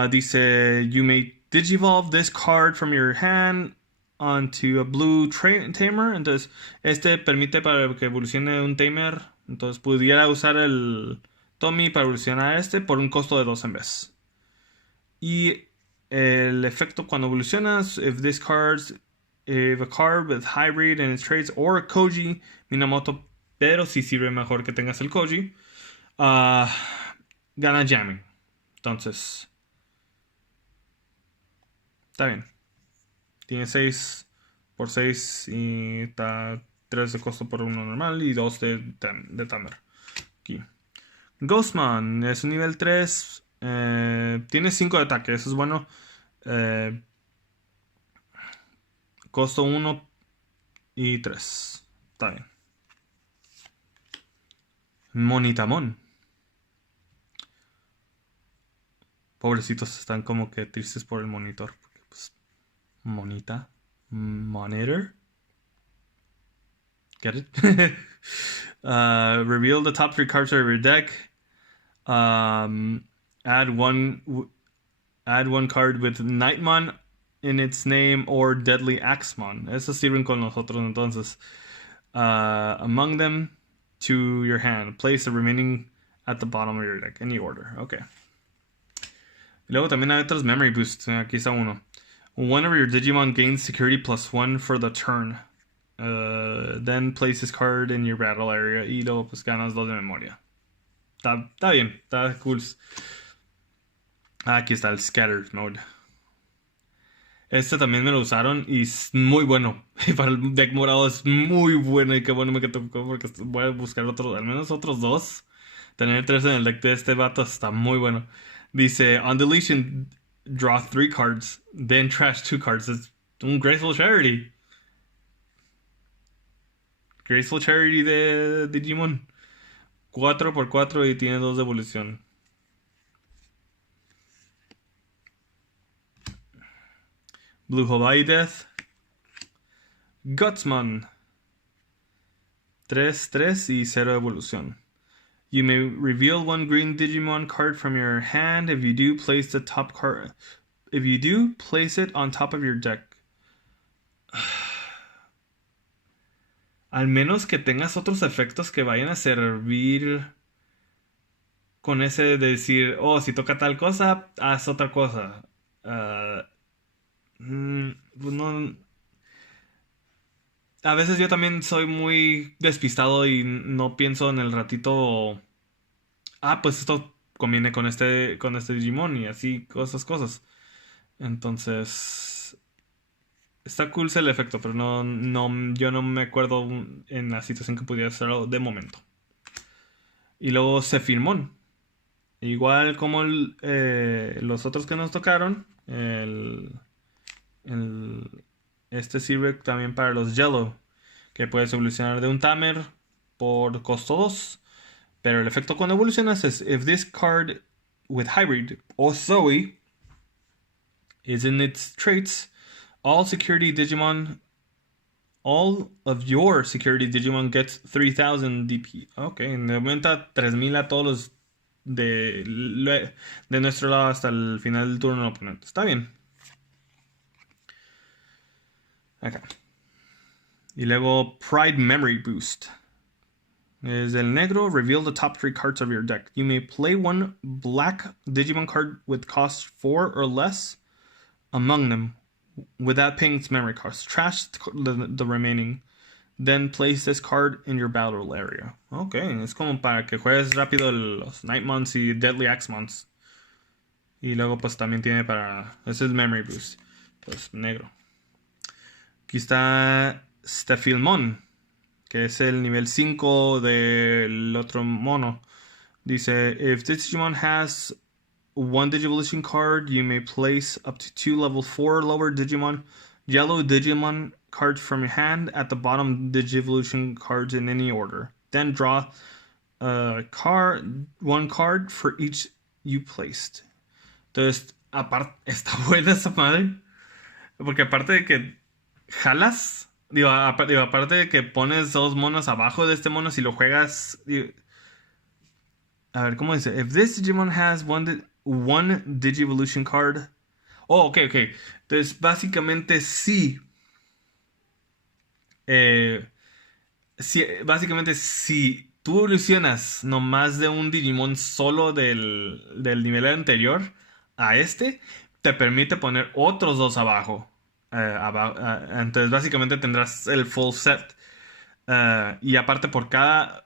Dice, you may digivolve this card from your hand onto a blue tamer. Entonces, este permite para que evolucione un tamer. Entonces, pudiera usar el Tommy para evolucionar este por un costo de 2 en vez. Y el efecto cuando evolucionas, if a card with hybrid in its traits or a Koji Minamoto, pero sí sirve mejor que tengas el Koji, gana jamming. Entonces, está bien. Tiene 6 por 6 y está 3 de costo por 1 normal y 2 de Tamer. Aquí. Ghostman es un nivel 3. Tiene 5 de ataque, eso es bueno. Costo 1 y 3. Está bien. Monitamon. Pobrecitos, están como que tristes por el monitor. Porque, pues, Monita. Monitor. Get it? Reveal the top 3 cards of your deck. Add one card with Nightmon in its name or Deadly Axemon. Esos sirven con nosotros entonces. Among them to your hand. Place the remaining at the bottom of your deck. Any order. Okay. Y luego también hay otros memory boosts. Aquí está uno. Whenever your Digimon gains security +1 for the turn. Then place this card in your battle area. Y luego pues ganas 2 de memoria. Está bien. Está cool. Aquí está el Scattered Mode. Este también me lo usaron y es muy bueno. Y para el deck morado es muy bueno. Y qué bueno me que tocó porque voy a buscar al menos otros 2. Tener 3 en el deck de este vato está muy bueno. Dice, on deletion, draw 3 cards, then trash 2 cards. Es un Graceful Charity. Graceful Charity de Digimon. 4 por 4 y tiene 2 de evolución. Blue Hawaii Death. Gutsman. 3, 3 y 0 evolución. You may reveal one green Digimon card from your hand. If you do, place the top card. If you do, place it on top of your deck. Al menos que tengas otros efectos que vayan a servir con ese de decir, oh, si toca tal cosa, haz otra cosa. Ah, pues no. A veces yo también soy muy despistado y no pienso en el ratito. Ah, pues esto conviene con este Digimon y así, cosas. Entonces, está cool el efecto, pero yo no me acuerdo en la situación que pudiera hacerlo de momento. Y luego Zephyrmon. Igual como los otros que nos tocaron, el- este sirve también para los Yellow, que puedes evolucionar de un Tamer por costo 2. Pero el efecto cuando evolucionas es if this card with Hybrid o Zoe is in its traits, all security Digimon, all of your security Digimon gets 3000 DP. Ok, me aumenta 3000 a todos los de nuestro lado hasta el final del turno del oponente. Está bien. Acá. Y luego Pride Memory Boost. Es el negro. Reveal the top 3 cards of your deck. You may play one black Digimon card with cost 4 or less among them without paying its memory cost. Trash the remaining. Then place this card in your battle area. Ok, es como para que juegues rápido los Nightmons y Deadly Axemons. Y luego pues también tiene para... Ese es Memory Boost. Pues negro. Aquí está Stephylmon, que es el nivel 5 del otro mono. Dice, if this Digimon has one Digivolution card, you may place up to 2 level 4 lower Digimon, yellow Digimon cards from your hand at the bottom Digivolution cards in any order. Then draw one card for each you placed. Entonces, aparte, está buena esa madre. Porque aparte de que jalas, aparte de que pones 2 monos abajo de este mono, si lo juegas... a ver, ¿cómo dice? If this Digimon has one Digivolution card... Oh, ok. Entonces, básicamente sí. Básicamente, si tú evolucionas nomás de un Digimon solo del nivel anterior a este, te permite poner otros 2 abajo. Entonces, básicamente tendrás el full set. Y aparte, por cada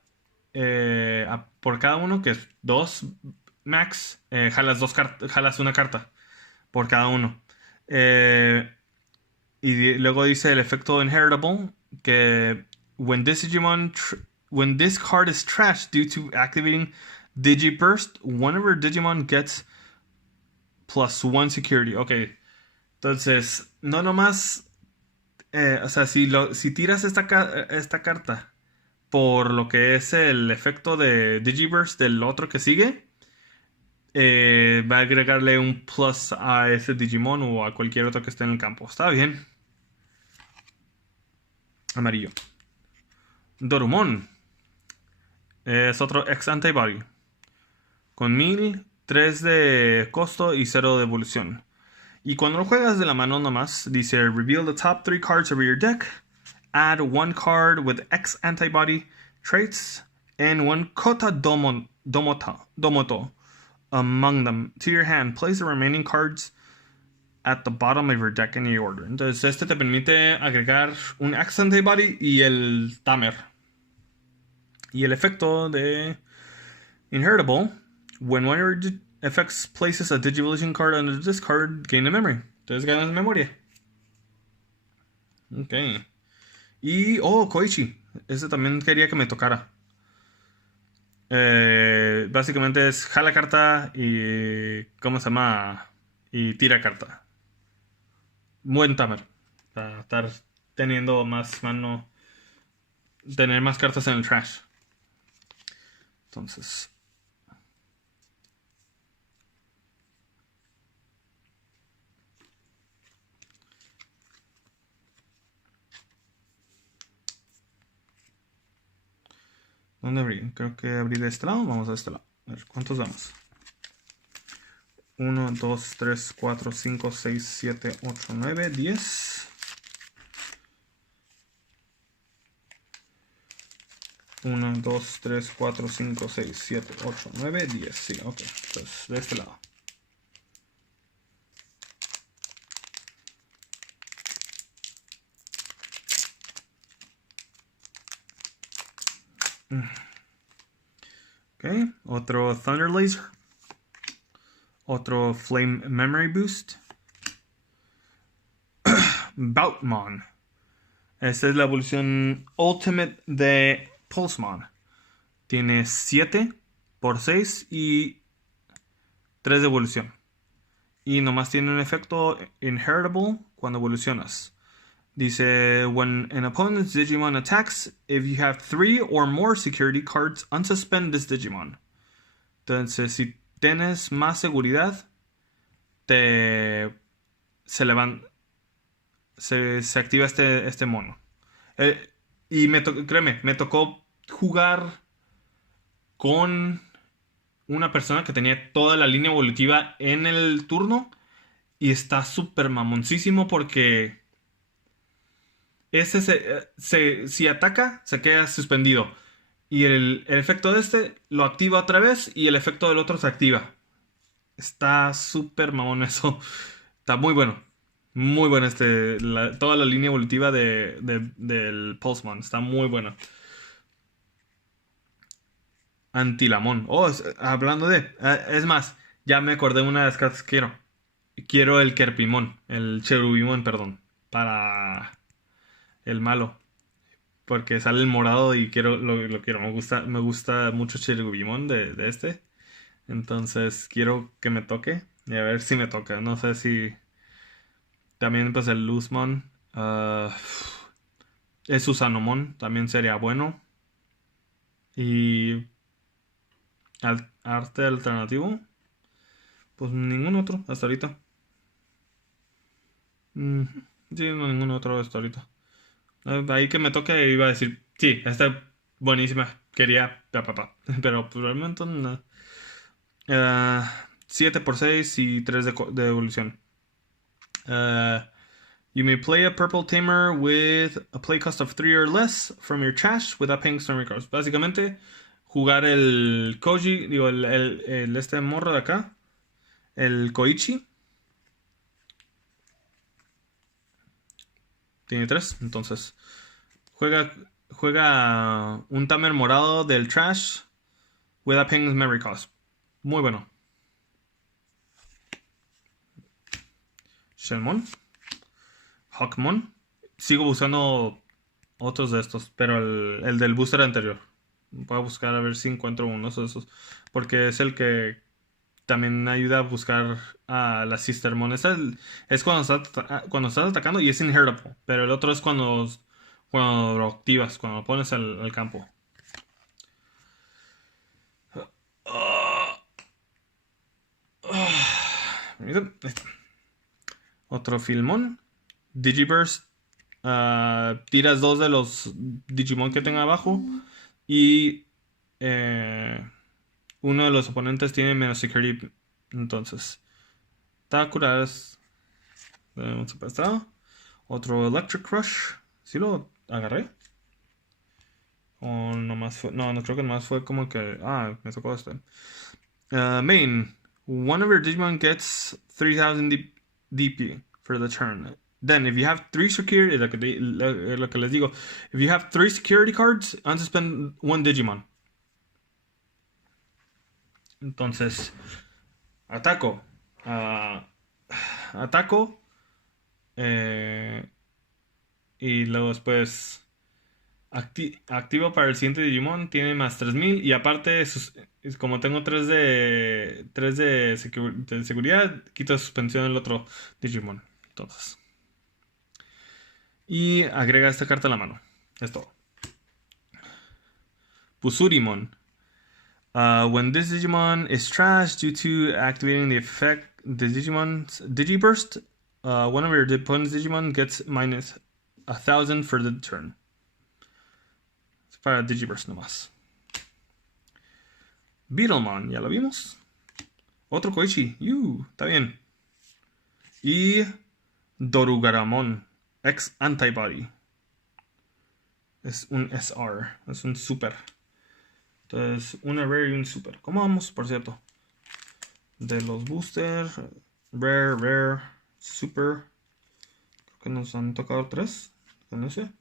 uno, que es 2 max, jalas una carta por cada uno. Y luego dice el efecto Inheritable, que when when this card is trashed due to activating Digiburst, whenever Digimon gets +1 security. Ok, entonces, no nomás, o sea, si tiras esta carta por lo que es el efecto de Digiburst del otro que sigue, va a agregarle un plus a ese Digimon o a cualquier otro que esté en el campo. Está bien. Amarillo. Dorumon. Es otro ex-antibody. Con 1000, 3 de costo y 0 de evolución. Y cuando lo juegas de la mano nomás, dice reveal the top 3 cards of your deck. Add one card with ex-antibody traits. And one Kota Domoto among them to your hand. Place the remaining cards at the bottom of your deck in any order. Entonces este te permite agregar un ex-antibody y el Tamer. Y el efecto de Inheritable, when one of your effects places a Digivolution card under this card, gain a memory. Entonces ganas memoria. Ok. Y, Koichi. Ese también quería que me tocara. Básicamente es jala carta y... ¿Cómo se llama? Y tira carta. Buen tamer. Para estar teniendo más mano... Tener más cartas en el trash. Entonces... ¿Dónde abrí? Creo que abrí de este lado. Vamos a este lado. A ver, ¿cuántos damos? 1, 2, 3, 4, 5, 6, 7, 8, 9, 10. 1, 2, 3, 4, 5, 6, 7, 8, 9, 10. Sí, ok. Entonces, de este lado. Ok, otro Thunder Laser. Otro Flame Memory Boost. Boutmon. Esta es la evolución Ultimate de Pulsemon. Tiene 7 por 6 y 3 de evolución. Y nomás tiene un efecto inheritable cuando evolucionas. Dice, when an opponent's Digimon attacks, if you have 3 or more security cards, unsuspend this Digimon. Entonces, si tienes más seguridad, se levanta, se activa este mono. Y créeme, me tocó jugar con una persona que tenía toda la línea evolutiva en el turno. Y está súper mamoncísimo porque si ataca, se queda suspendido. Y el efecto de este lo activa otra vez y el efecto del otro se activa. Está súper mamón eso. Está muy bueno. Muy bueno toda la línea evolutiva del Pulsemon. Está muy buena. Antilamón. Oh, hablando de... es más, ya me acordé de una de las cartas que quiero. Quiero el Kerpimon. El Cherubimon, perdón. Para el malo. Porque sale el morado y lo quiero. Me gusta mucho Cherubimon de este. Entonces quiero que me toque. Y a ver si me toca. No sé si... También pues el Luzmon. El Susanomon también sería bueno. Y... arte alternativo. Pues ningún otro hasta ahorita. Mm, sí, no, ningún otro hasta ahorita. Ahí que me toque iba a decir, sí, está buenísima. Quería papá. Pero pues realmente no. 7 por 6 y 3 de evolución. You may play a purple tamer with a play cost of 3 or less from your trash without paying stormy cards. Básicamente, jugar el Koji, digo, este morro de acá, el Koichi. Tiene 3, entonces juega un tamer morado del trash without paying memory cost. Muy bueno. Shelmon. Hawkmon. Sigo buscando otros de estos, pero el del booster anterior. Voy a buscar a ver si encuentro unos de esos. Porque es el que también ayuda a buscar a la Sistermon. Es cuando estás atacando y es inheritable. Pero el otro es cuando lo activas, cuando lo pones al campo. Otro Filmon. Digiburst. Tiras 2 de los Digimon que tenga abajo. Y uno de los oponentes tiene menos security. Entonces, está curado. Un superestrado. Otro Electric Crush. ¿Sí lo agarré? O nomás fue. No, creo que nomás fue como que. Me tocó este. Main. One of your Digimon gets 3000 DP for the turn. Then, if you have 3 security, lo que les digo, if you have 3 security cards, unsuspend 1 Digimon. Entonces, ataco. Ataco. Y luego después activo para el siguiente Digimon. Tiene más 3000. Y aparte, como tengo 3 de seguridad, quito suspensión el otro Digimon. Entonces. Y agrega esta carta a la mano. Es todo. Pusurimon. When this Digimon is trashed due to activating the effect, the Digimon's Digiburst, one of your opponent's Digimon gets minus 1000 for the turn. Es para Digiburst nomás. Beetlemon, ya lo vimos. Otro Koichi, está bien. Y Dorugaramon, ex Antibody. Es un SR. Es un super. Entonces, una rare y un super. ¿Cómo vamos, por cierto? De los boosters. Rare, rare, super. Creo que nos han tocado 3 con ese.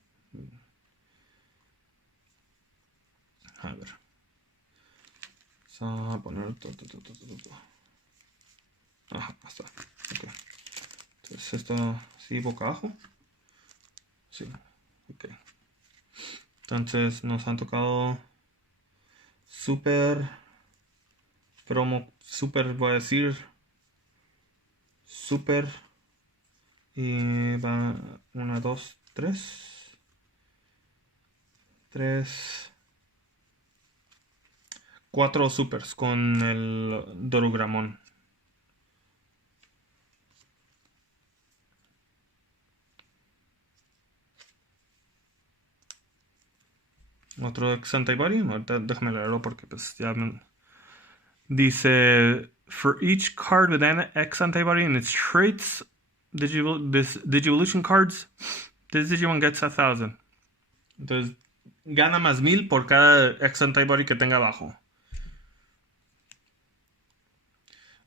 A ver. Vamos a poner Ajá, está. Ok. Entonces esto así boca abajo. Sí. Ok. Entonces nos han tocado super promo, super, voy a decir super. Y va 1, 2, 3. 3. 4 supers con el Dorugramon. Otro ex antibody. Ahorita déjame leerlo porque pues ya dice, for each card with an X antibody in its traits, Digivolution cards, this Digimon gets 1,000. Entonces, gana más 1,000 por cada X antibody que tenga abajo.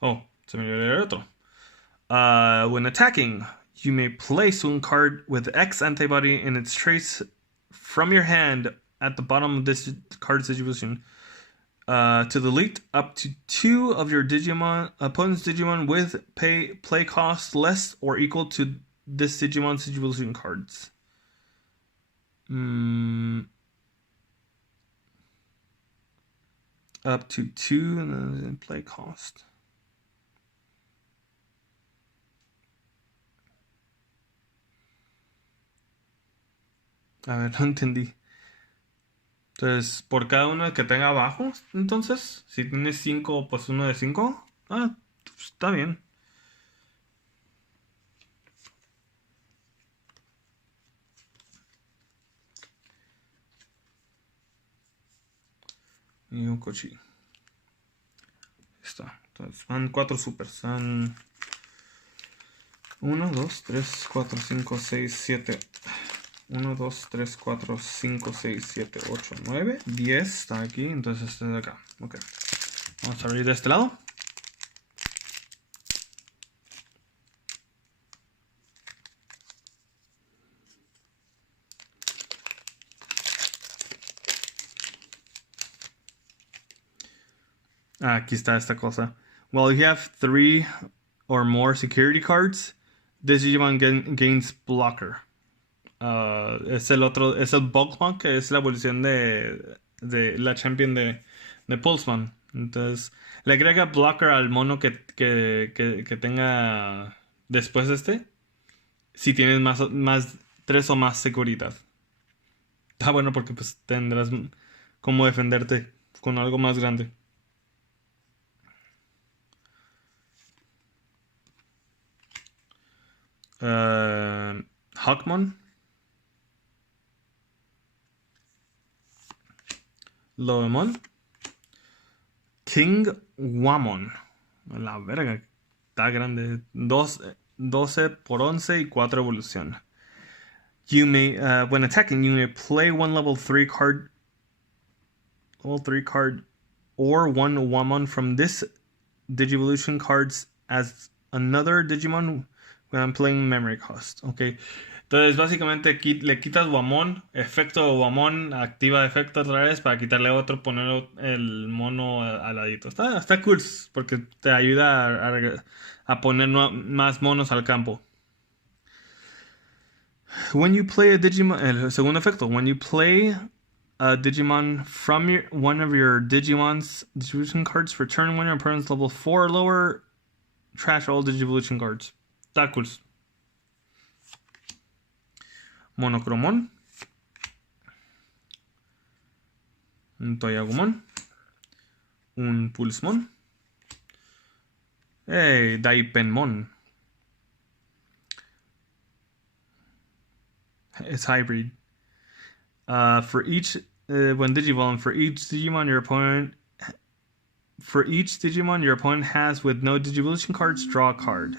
Oh, se me olvidó el otro. When attacking, you may place one card with X antibody in its traits from your hand at the bottom of this card's distribution. To delete up to 2 of your opponent's Digimon with play cost less or equal to this Digimon's distribution cards. Up to 2 and then play cost. A ver, no entendí. Entonces, por cada uno que tenga abajo, entonces, si tienes 5, pues uno de 5. Ah, pues está bien. Y un cochino. Está. Entonces, van 4 supers. Van 1, 2, 3, 4, 5, 6, 7. 1, 2, 3, 4, 5, 6, 7, 8, 9, 10. Está aquí, entonces este de acá. Ok. Vamos a abrir de este lado. Aquí está esta cosa. Well, if you have 3 or more security cards, this Digimon gains blocker. Es el otro, es el Bulkman, que es la evolución de la champion de Pulseman. Entonces, le agrega blocker al mono que tenga después de este. Si tienes más 3 o más seguridad. Está bueno porque pues tendrás como defenderte con algo más grande. Hawkmon. Loemon. King Wamon. La verga. Está grande. 12 por 11 y 4 evolución. You may, when attacking, you may play one level 3 card, or one Wamon from this Digivolution cards as another Digimon when I'm playing memory cost. Ok. Entonces, básicamente le quitas Wamon, efecto de Wamon, activa efecto otra vez para quitarle otro, poner el mono al ladito. Está cool porque te ayuda a poner más monos al campo. When you play a Digimon, el segundo efecto, when you play a Digimon from one of your Digimon's distribution cards for turn 1 your opponent's level 4 or lower, trash all Digivolution cards. Está cool. Monochromon. Un Toyagumon. Un Pulsemon. Hey, Daipenmon. It's hybrid. For each when Digivolve, for each Digimon your opponent has with no Digivolution cards, draw a card.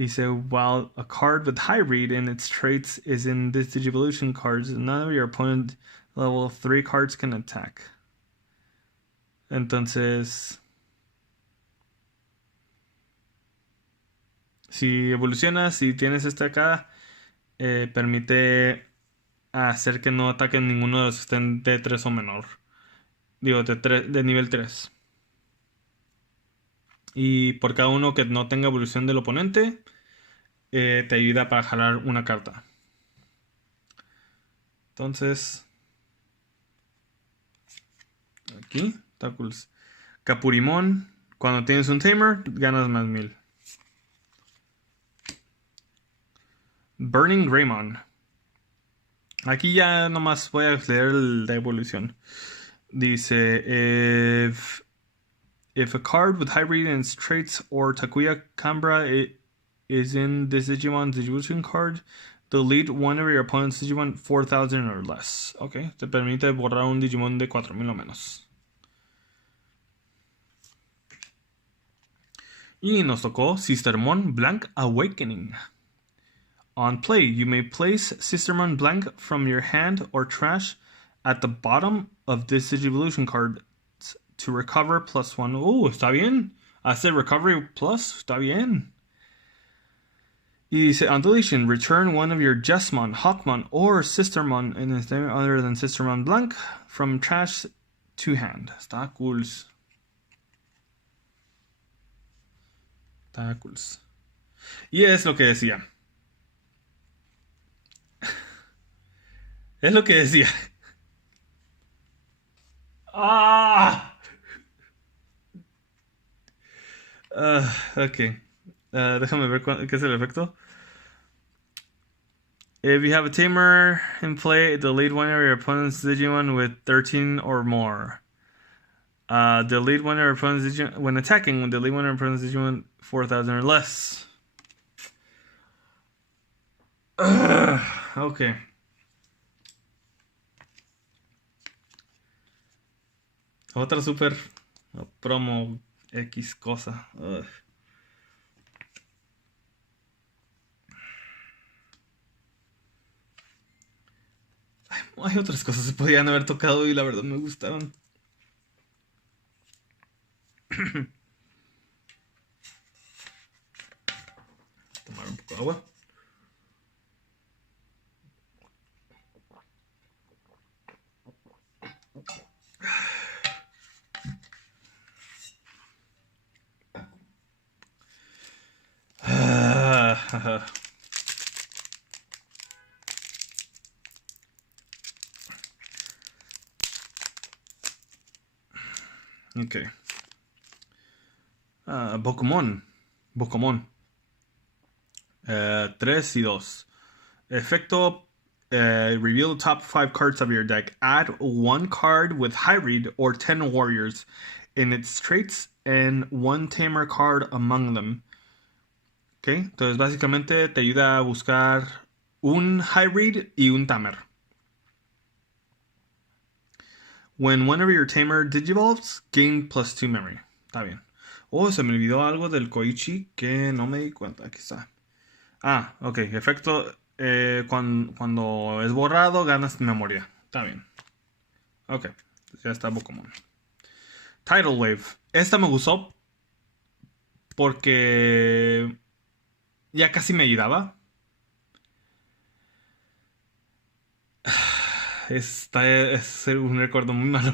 Dice, while a card with high read in its traits is in this Digivolution cards, none of your opponent level 3 cards can attack. Entonces, si evolucionas, si tienes este acá, permite hacer que no ataquen ninguno de los que estén de 3 o menor. Digo, de nivel 3. Y por cada uno que no tenga evolución del oponente, te ayuda para jalar una carta. Entonces, aquí, está cool. Capurimón, cuando tienes un tamer, ganas más 1000. Burning Greymon. Aquí ya nomás voy a leer la evolución. Dice, if a card with high read in its traits or Takuya Cambra is in this Digimon's Digivolution card, delete one of your opponent's Digimon 4000 or less. Ok, te permite borrar un Digimon de 4000 o menos. Y nos tocó Sistermon Blank Awakening. On play, you may place Sistermon Blank from your hand or trash at the bottom of this Digivolution card to recover +1. Está bien. Hace recovery plus, está bien. Y dice, on deletion, return one of your Jesmon, Hawkmon, or Sistermon in his name other than Sistermon Blank from trash to hand. Está cool. Está cool. Y es lo que decía. Es lo que decía. ¡Ah! Ok. Déjame ver qué es el efecto. If you have a tamer in play, delete one of your opponent's Digimon with 13 or more. Delete one of your opponent's Digimon when attacking. Delete one of your opponent's Digimon 4000 or less. Ok. Otra super promo X cosa. Hay otras cosas que podían haber tocado y la verdad me gustaron. Tomar un poco de agua. Ok. Pokémon. 3 y 2. Efecto. Reveal the top 5 cards of your deck. Add 1 card with high read or 10 warriors in its traits and 1 tamer card among them. Ok, entonces básicamente te ayuda a buscar un high read y un tamer. When one of your tamer digivolves, gain +2 memory. Está bien. Se me olvidó algo del Koichi que no me di cuenta. Aquí está. Ok. Efecto, cuando es borrado, ganas memoria. Está bien. Ok. Ya está Pokémon. Tidal Wave. Esta me gustó porque ya casi me ayudaba. Es un recuerdo muy malo.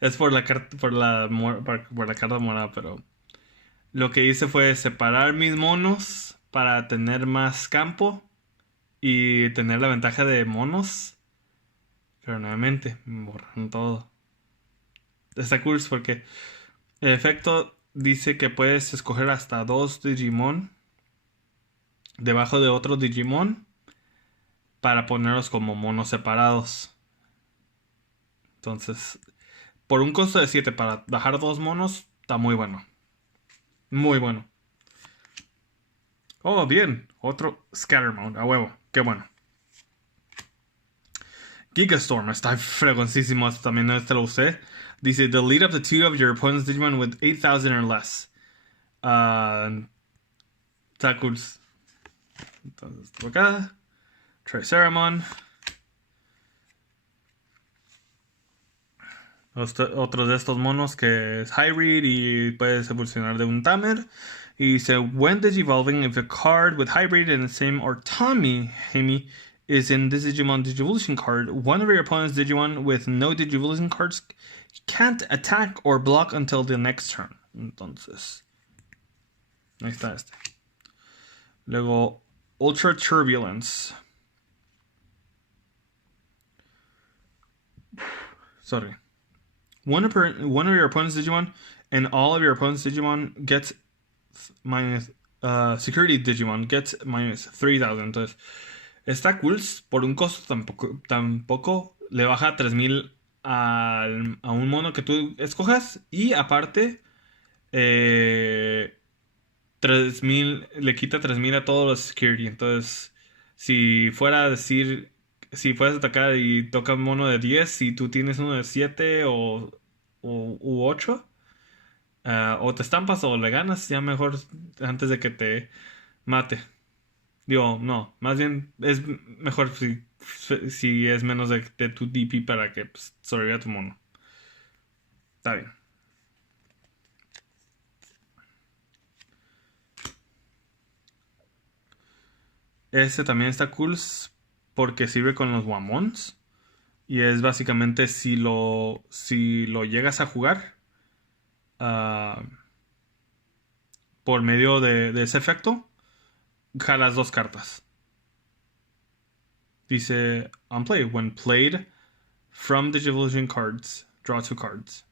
Es por la carta morada, pero lo que hice fue separar mis monos para tener más campo y tener la ventaja de monos. Pero nuevamente me borraron todo. Está cool porque el efecto dice que puedes escoger hasta 2 Digimon debajo de otro Digimon para ponerlos como monos separados. Entonces, por un costo de 7 para bajar 2 monos, está muy bueno. Muy bueno. Bien. Otro Scattermount, a huevo. Qué bueno. Gigastorm, está fregoncísimo. Esto también lo usé. Dice, delete up to 2 of your opponent's Digimon with 8000 or less. Está cool. Entonces, por acá. Triceramon. Otros de estos monos que es Hybrid y puedes evolucionar de un Tamer. Y dice, when Digivolving, if a card with Hybrid and the same Origami is in this Digimon Digivolution card, one of your opponent's Digimon with no Digivolution cards can't attack or block until the next turn. Entonces, ahí está este. Luego, Ultra Turbulence. Sorry. One of your opponent's Digimon and all of your opponent's Digimon gets minus Security Digimon gets minus 3000. Entonces, está cool. Por un costo tampoco le baja 3000 a un mono que tú escojas. Y aparte, 3000 le quita 3000 a todos los Security. Entonces, si fuera a decir, si puedes atacar y toca un mono de 10, y tú tienes uno de 7 u 8, o te estampas o le ganas, ya mejor antes de que te mate. Digo, no, más bien es mejor si es menos de tu DP para que pues, sobreviva tu mono. Está bien. Este también está cool porque sirve con los Wamons. Y es básicamente si lo llegas a jugar por medio de ese efecto, jalas 2 cartas. Dice, on play, when played from Digivolution cards, draw 2 cards.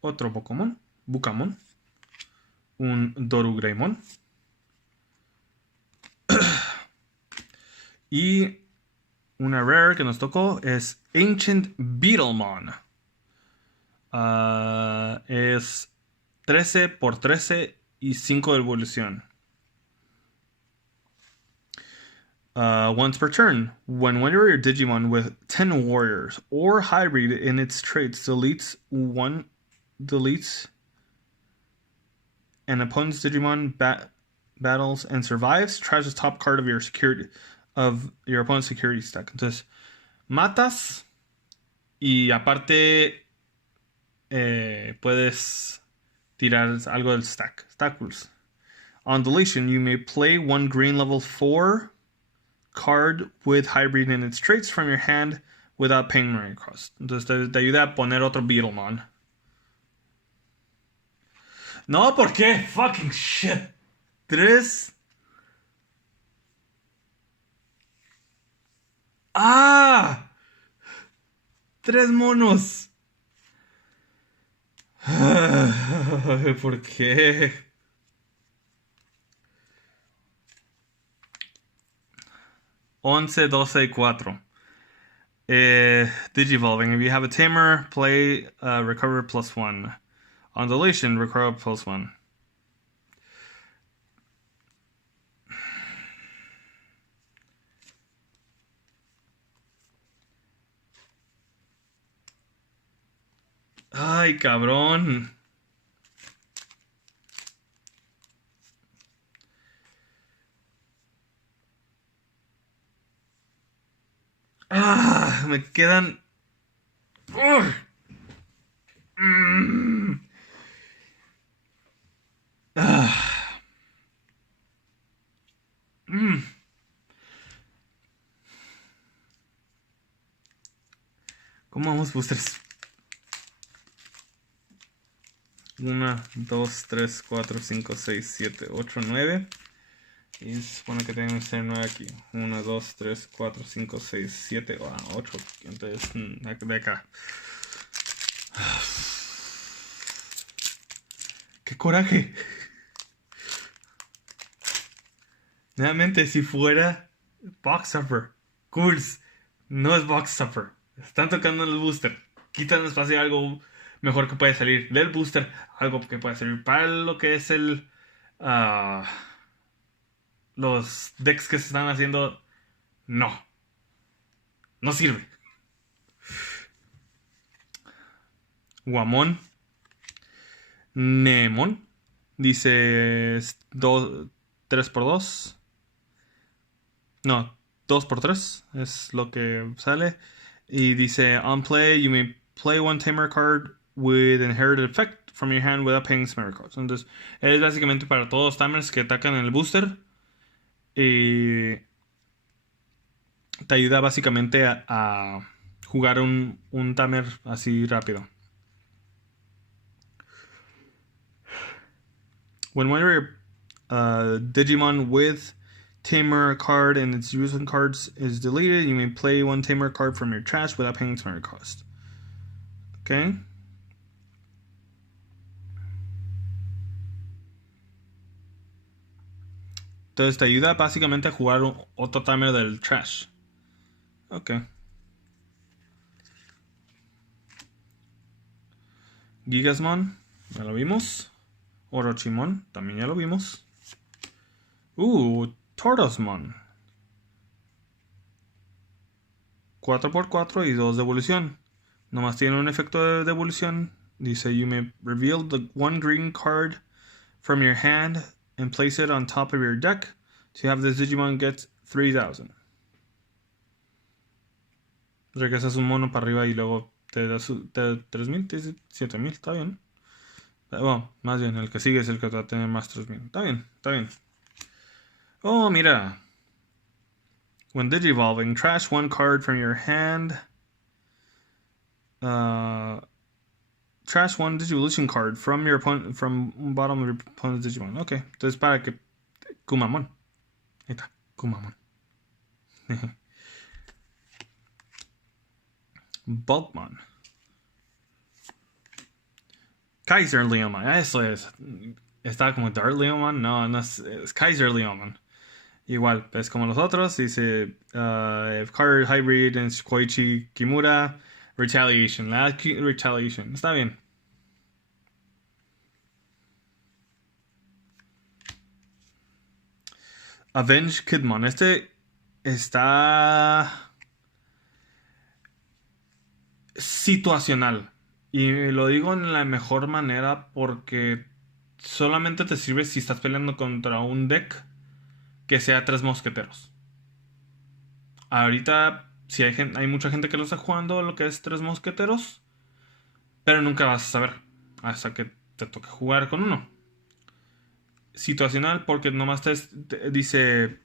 Otro Pokémon, Bukamon. Un Dorugreymon. Y una rare que nos tocó es Ancient Beetlemon. Es 13 por 13 y 5 de evolución. Once per turn, when one of your Digimon with 10 warriors or hybrid in its traits deletes an opponent's Digimon battles and survives, tries the top card of your opponent's security stack. Entonces, matas y aparte puedes tirar algo del stack. Stackles. On deletion, you may play one green level 4 card with hybrid in its traits from your hand without paying money cost. Entonces te ayuda a poner otro Beetlemon. No, ¿por qué? Fucking shit. 3. ¡Ah! 3 monos. ¿Por qué? 11, 12 y 4. Digivolving. If you have a tamer, play recover +1. On deletion, recover +1. Ay, cabrón. Me quedan. ¿Cómo vamos, boosters? 1, 2, 3, 4, 5, 6, 7, 8, 9. Y se supone que tengo que ser 9 aquí. 1, 2, 3, 4, 5, 6, 7, 8. Entonces, de acá. ¡Qué coraje! Nuevamente, si fuera Box Upper, Curse, no es Box Upper. Están tocando en el booster. Quitan espacio, algo mejor que puede salir del booster. Algo que puede servir para lo que es los decks que se están haciendo. No. No sirve. Guamón. Nemon. Dice 3 por 2. No, 2 por 3 es lo que sale. Y dice, on play, you may play one tamer card with inherited effect from your hand without paying memory cards. Entonces, es básicamente para todos los tamers que atacan en el booster. Y te ayuda básicamente a jugar un tamer así rápido. When one of your Digimon with Tamer card and its using cards is deleted, you may play one Tamer card from your trash without paying its memory cost. Okay. Entonces te ayuda básicamente a jugar otro Tamer del trash. Ok. Gigasmon, ya lo vimos. Orochimon, también ya lo vimos. Tortoismon. 4x4 y 2 de evolución. Nomás tiene un efecto de evolución. Dice, you may reveal the one green card from your hand and place it on top of your deck to have this Digimon get 3000. Regresas un mono para arriba y luego te da 3000, 7000, está bien. Bueno, más bien, el que sigue es el que va a tener más 3000. Está bien, está bien. Oh, mira. When Digivolving, trash one card from your hand. Trash one Digivolution card from your opponent, from bottom of your opponent's Digimon. Ok, entonces para que Kumamon. Ahí está, Kumamon. Bulkmon. Kaiser Leomon. Eso es. Está como Dart Leomon. No, no es Kaiser Leomon. Igual, es como los otros. Dice Card Hybrid en Koichi Kimura. Retaliation. Retaliation. Está bien. Avenge Kidmon. Este está situacional. Y lo digo en la mejor manera porque solamente te sirve si estás peleando contra un deck que sea 3 mosqueteros. Ahorita sí hay mucha gente que lo está jugando lo que es 3 mosqueteros, pero nunca vas a saber hasta que te toque jugar con uno. Situacional porque nomás te dice,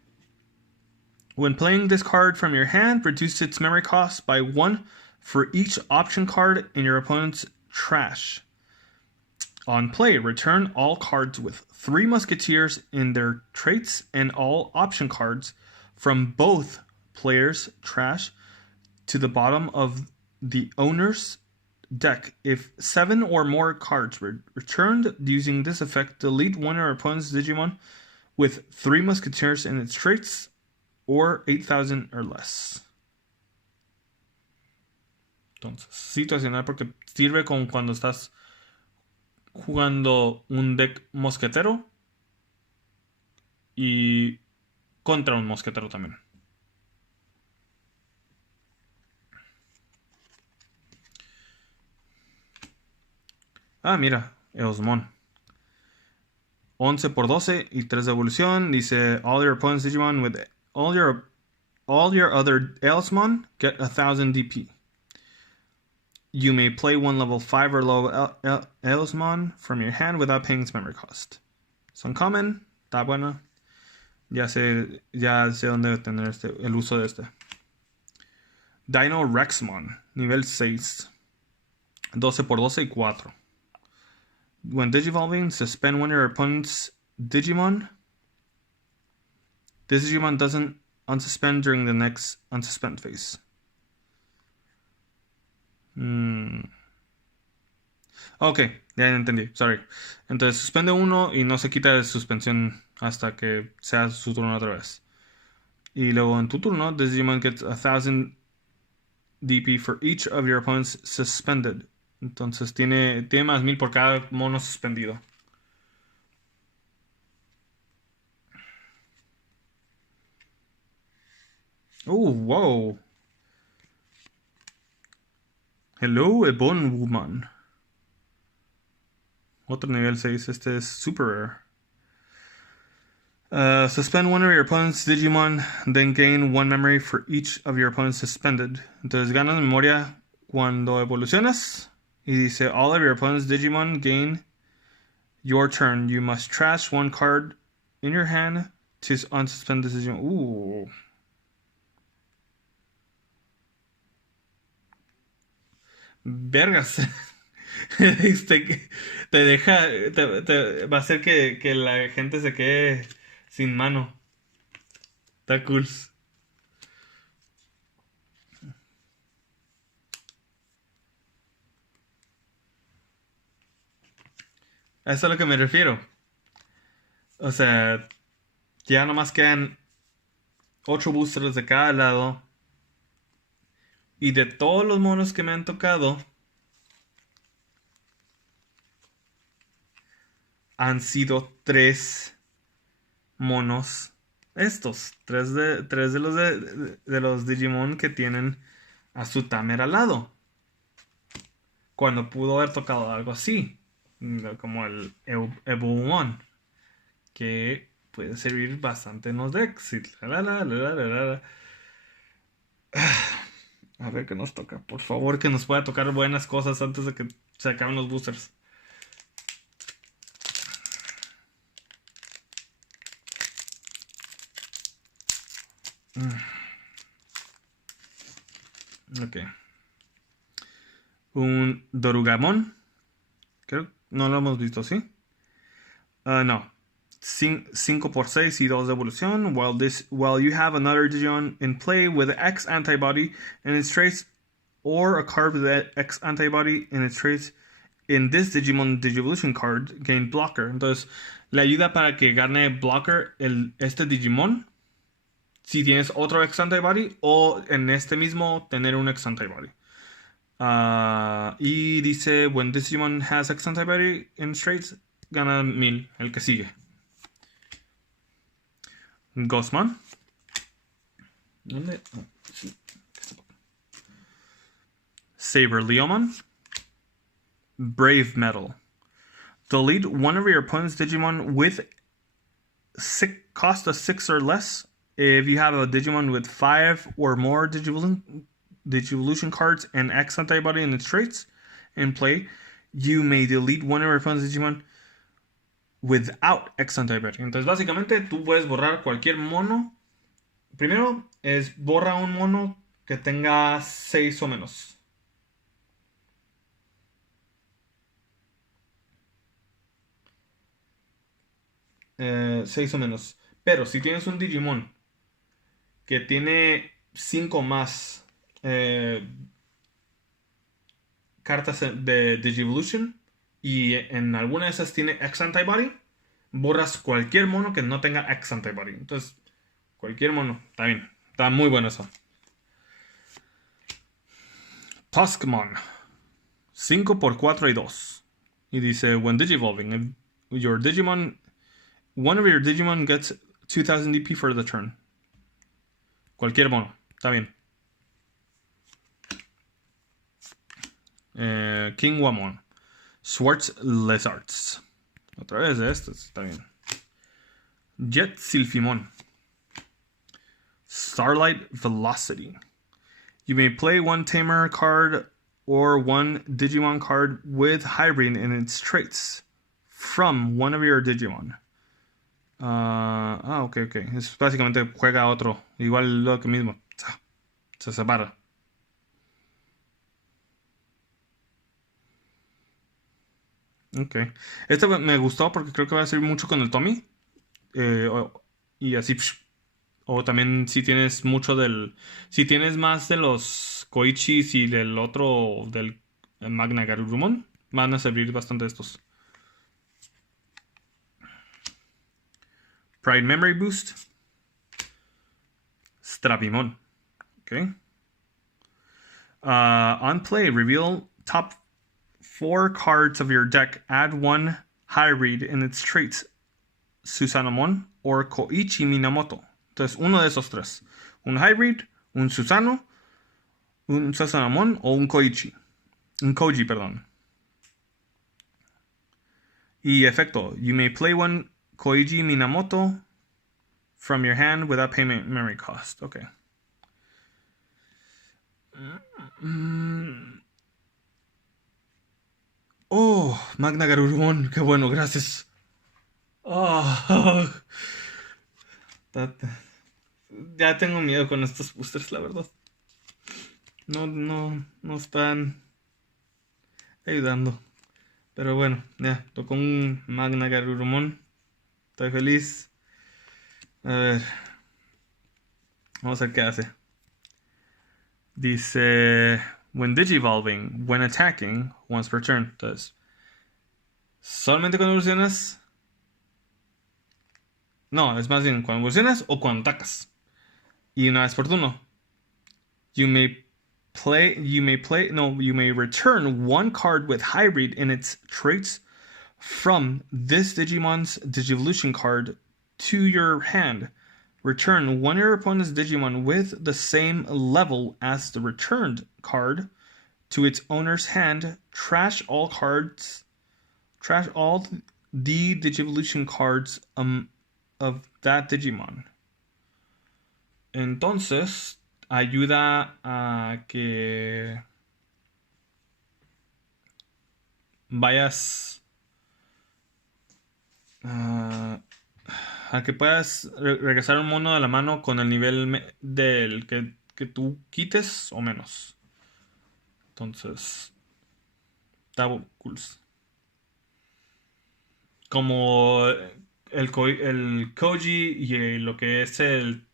when playing this card from your hand, reduce its memory cost by 1 for each option card in your opponent's trash. On play, return all cards with 3 musketeers in their traits and all option cards from both players' trash to the bottom of the owner's deck. If 7 or more cards were returned using this effect, delete one of your opponent's Digimon with 3 musketeers in its traits or 8000 or less. Entonces, situacional porque sirve como cuando estás jugando un deck mosquetero y contra un mosquetero también. Ah, mira, Eosmon. 11 por 12 y 3 de evolución. Dice, all your opponent's Digimon with all your other Eosmon get 1000 DP. You may play one level 5 or low Eosmon from your hand without paying its memory cost. Son common, está bueno. Ya sé dónde tener el uso de este. Dino Rexmon, nivel 6. 12 por 12 y 4. When Digivolving, suspend one of your opponent's Digimon. This Digimon doesn't unsuspend during the next unsuspend phase. Ok, ya entendí, sorry. Entonces suspende uno y no se quita de suspensión hasta que sea su turno otra vez. Y luego en tu turno, this Digimon gets 1000 DP for each of your opponents suspended. Entonces tiene más 1000 por cada mono suspendido. Wow. Hello, Ebon Woman. Otro nivel 6. Este es super rare. Suspend one of your opponent's Digimon, then gain one memory for each of your opponents suspended. Entonces ganas memoria cuando evolucionas. Y dice, all of your opponent's Digimon gain your turn. You must trash one card in your hand to unsuspend this Digimon. Vergas. Te deja. Va a hacer que la gente se quede sin mano. Está cool. A eso es a lo que me refiero. O sea, ya nomás quedan 8 boosters de cada lado. Y de todos los monos que me han tocado, han sido 3 monos. Estos, 3 de los Digimon que tienen a su Tamer al lado. Cuando pudo haber tocado algo así, como el Ebulmon, que puede servir bastante en los decks. A ver qué nos toca. Por favor, que nos pueda tocar buenas cosas antes de que se acaben los boosters. Ok. Un Dorugamon. Creo que no lo hemos visto, ¿sí? No. 5 por 6 y 2 de evolución. While you have another Digimon in play with X antibody in its traits, or a card with X antibody in its traits, in this Digimon Digivolution card, gain blocker. Entonces, le ayuda para que gane blocker este Digimon. Si tienes otro X antibody, o en este mismo tener un X antibody. Y dice, when this Digimon has X antibody in its traits, gana 1000, el que sigue. Ghostman. ¿Dónde? Oh, sí. Saber Leomon. Brave Metal. Delete one of your opponent's Digimon with cost of 6 or less. If you have a Digimon with 5 or more Digivolution cards and X antibody in its traits in play, you may delete one of your opponent's Digimon without X antibody. Entonces, básicamente, tú puedes borrar cualquier mono. Primero es borra un mono que tenga 6 o menos. Seis o menos. Pero si tienes un Digimon que tiene 5 más cartas de Digivolution y en alguna de esas tiene X antibody, borras cualquier mono que no tenga X antibody. Entonces, cualquier mono, está bien. Está muy bueno eso. Tuskmon. 5 por 4 y 2. Y dice, when Digivolving, your Digimon, one of your Digimon gets 2000 DP for the turn. Cualquier mono, está bien. King Wamon. Swartz Lizards. Otra vez de estos, está bien. Jet Sylphimon. Starlight Velocity. You may play one Tamer card or one Digimon card with Hybrid in its traits from one of your Digimon. Ok. Es básicamente juega otro. Igual lo que mismo. Se separa. Ok. Este me gustó porque creo que va a servir mucho con el Tommy. Y así. O también si tienes mucho del... Si tienes más de los Koichis y del otro... Del Magna Garurumon, van a servir bastante estos. Pride Memory Boost. Strapimon. Okay. On play, reveal top 4 cards of your deck. Add one Hybrid in its traits. Susanomon or Koichi Minamoto. Entonces, uno de esos 3. Un Hybrid, un Susano, un Susanomon o un Koichi. Un Koji, perdón. Y efecto. You may play one Koiji Minamoto from your hand without payment memory cost. Okay. Oh, Magna Garurumon. Qué bueno, gracias. Oh, ya tengo miedo con estos boosters, la verdad. No están ayudando. Pero bueno, ya, tocó un Magna Garurumon. Estoy feliz. A ver. Vamos a ver qué hace. Dice, when digivolving, when attacking, once per turn. Entonces, solamente cuando evolucionas. No, es más bien cuando evolucionas o cuando atacas. Y una vez por turno. You may return one card with hybrid in its traits from this Digimon's Digivolution card to your hand. Return one of your opponent's Digimon with the same level as the returned card to its owner's hand. Trash all the Digivolution cards of that Digimon. Entonces, ayuda a que vayas a que puedas regresar un mono de la mano con el nivel del que tú quites o menos. Entonces, está cool. Como el Koji y lo que es el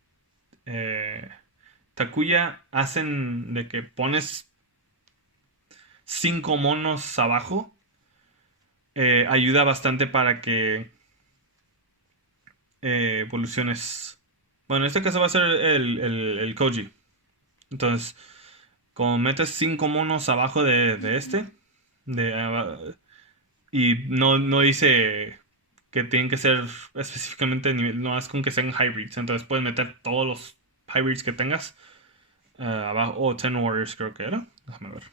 Takuya hacen de que pones 5 monos abajo, ayuda bastante para que evoluciones. Bueno, en este caso va a ser el Koji. Entonces, como metes 5 monos abajo de este, y no dice que tienen que ser específicamente nivel, no es con que sean hybrids. Entonces puedes meter todos los hybrids que tengas abajo. Oh, 10 Warriors creo que era. Déjame ver.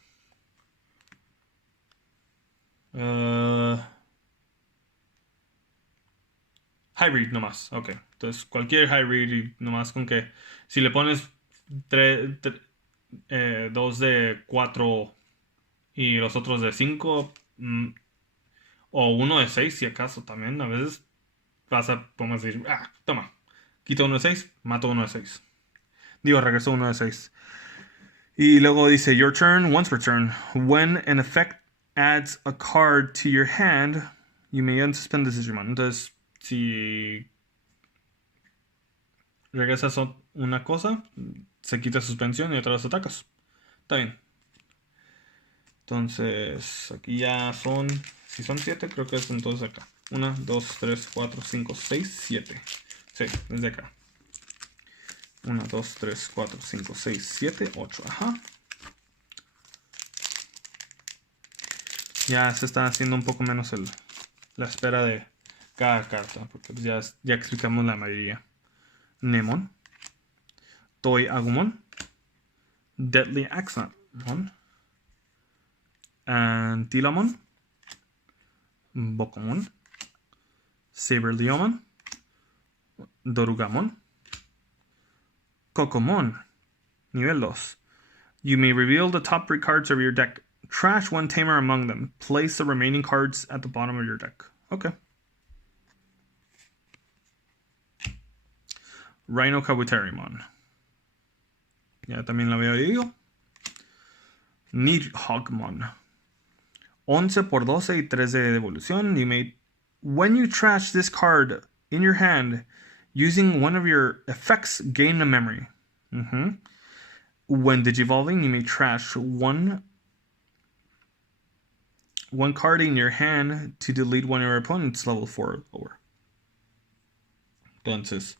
Hybrid nomás, ok. Entonces cualquier hybrid nomás con que si le pones 2 de 4 y los otros de 5 o uno de 6 si acaso también, a veces podemos decir, toma, quito uno de 6, mato uno de 6. Digo, regreso uno de 6. Y luego dice, your turn, once per turn. When an effect adds a card to your hand, you may unsuspend this Digimon. Entonces, si regresas una cosa, se quita suspensión y otra vez atacas. Está bien. Entonces, aquí ya son, si son 7, creo que es entonces acá. 1, 2, 3, 4, 5, 6, 7. Sí, desde acá. 1, 2, 3, 4, 5, 6, 7, 8. Ajá. Ya se está haciendo un poco menos la espera de cada carta, porque pues ya explicamos la mayoría. Nemon, Toy Agumon, Deadly Axamon, Antilamon, Bokomon, Saberleomon, Dorugamon, Kokomon, nivel 2. You may reveal the top 3 cards of your deck. Trash one tamer among them. Place the remaining cards at the bottom of your deck. Okay. Rhino Kabuterimon. Ya también la había oído. Nidhoggmon. 11 por 12 y 3 de evolución. When you trash this card in your hand, using one of your effects, gain a memory. When digivolving, you may trash one card in your hand to delete one of your opponent's level 4 or lower. Entonces,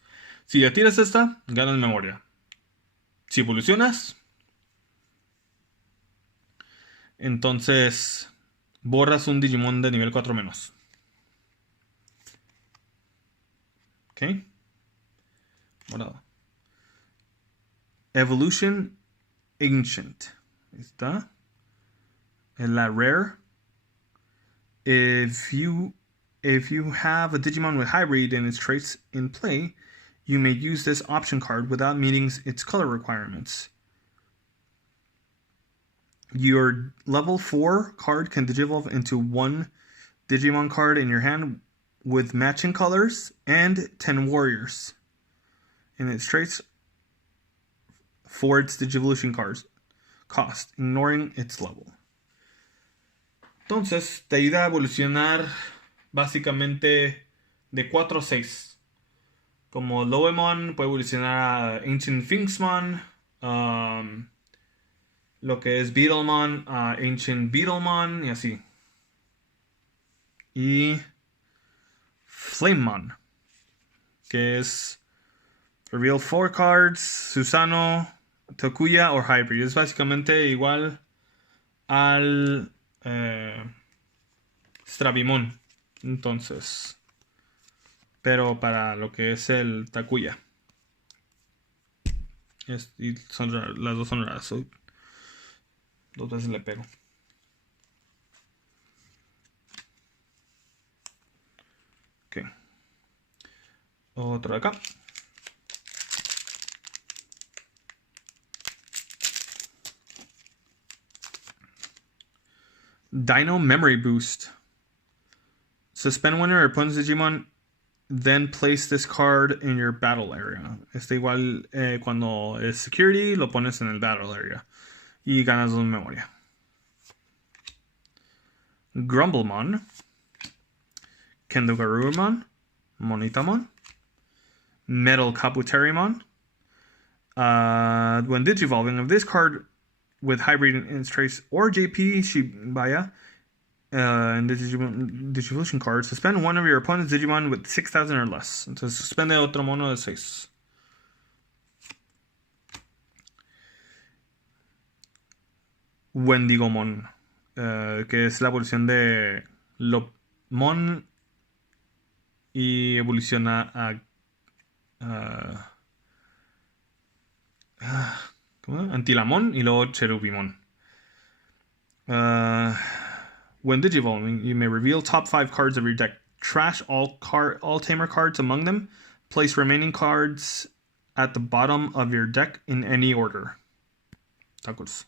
si le tiras esta, ganas memoria. Si evolucionas, entonces borras un Digimon de nivel 4 menos. Ok. Morado. Evolution Ancient. Ahí está. En la rare. If you If you have a Digimon with hybrid and its traits in play, you may use this option card without meeting its color requirements. Your level 4 card can digivolve into one Digimon card in your hand with matching colors and 10 warriors in its traits for its Digivolution cards cost, ignoring its level. Entonces, te ayuda a evolucionar básicamente de 4 a 6. Como Lowemon puede evolucionar a Ancient Finksmon, lo que es Beetlemon a Ancient Beetlemon y así. Y Flamemon, que es Reveal 4 cards, Susano, Tokuya o Hybrid. Es básicamente igual al Stravimon. Entonces, pero para lo que es el Takuya. Y las dos son raras. Dos veces le pego. Ok. Otro de acá. Dino Memory Boost. Suspend one of your opponent's Digimon, then place this card in your battle area. Está igual cuando es security, lo pones en el battle area. Y ganas 2 memoria. Grumblemon. Kendogarurumon. Monitamon. Metal Kabuterimon. When digivolving of this card with hybrid in its trace or JP Shibaya in the Digivolution card, suspend one of your opponent's Digimon with 6,000 or less. Entonces suspende otro mono de 6. Wendigomon, que es la evolución de Lopmon y evoluciona a Antilamon y luego Cherubimon. When digivolving, you may reveal top 5 cards of your deck. Trash all tamer cards among them. Place remaining cards at the bottom of your deck in any order. Tacos.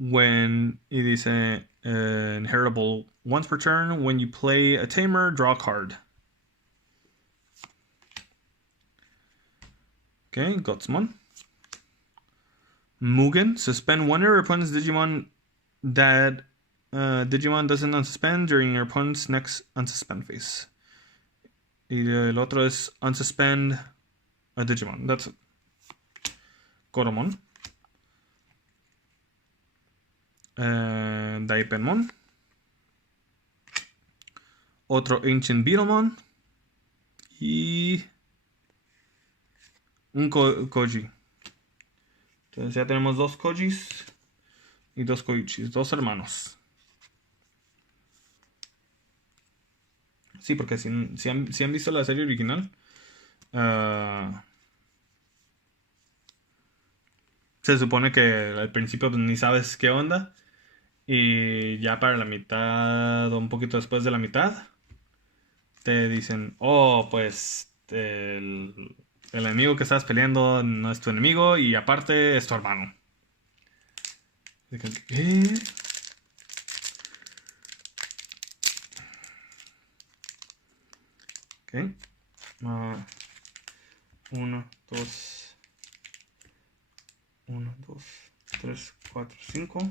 When it is inheritable once per turn, when you play a tamer, draw a card. Okay, Gutsmon. Mugen, suspend one of your opponent's Digimon that Digimon doesn't unsuspend during your opponent's next unsuspend phase. Y el otro es unsuspend a Digimon. That's it. Goromon. Daipenmon. Otro Ancient Beetlemon. Y un Koji. Entonces ya tenemos 2 Kojis y 2 Koichis, 2 hermanos. Sí, porque si han visto la serie original, se supone que al principio pues, ni sabes qué onda. Y ya para la mitad o un poquito después de la mitad, te dicen, oh, pues el enemigo que estás peleando no es tu enemigo y aparte es tu hermano. ¿Qué? Ok. 1, 2, 3, 4, 5.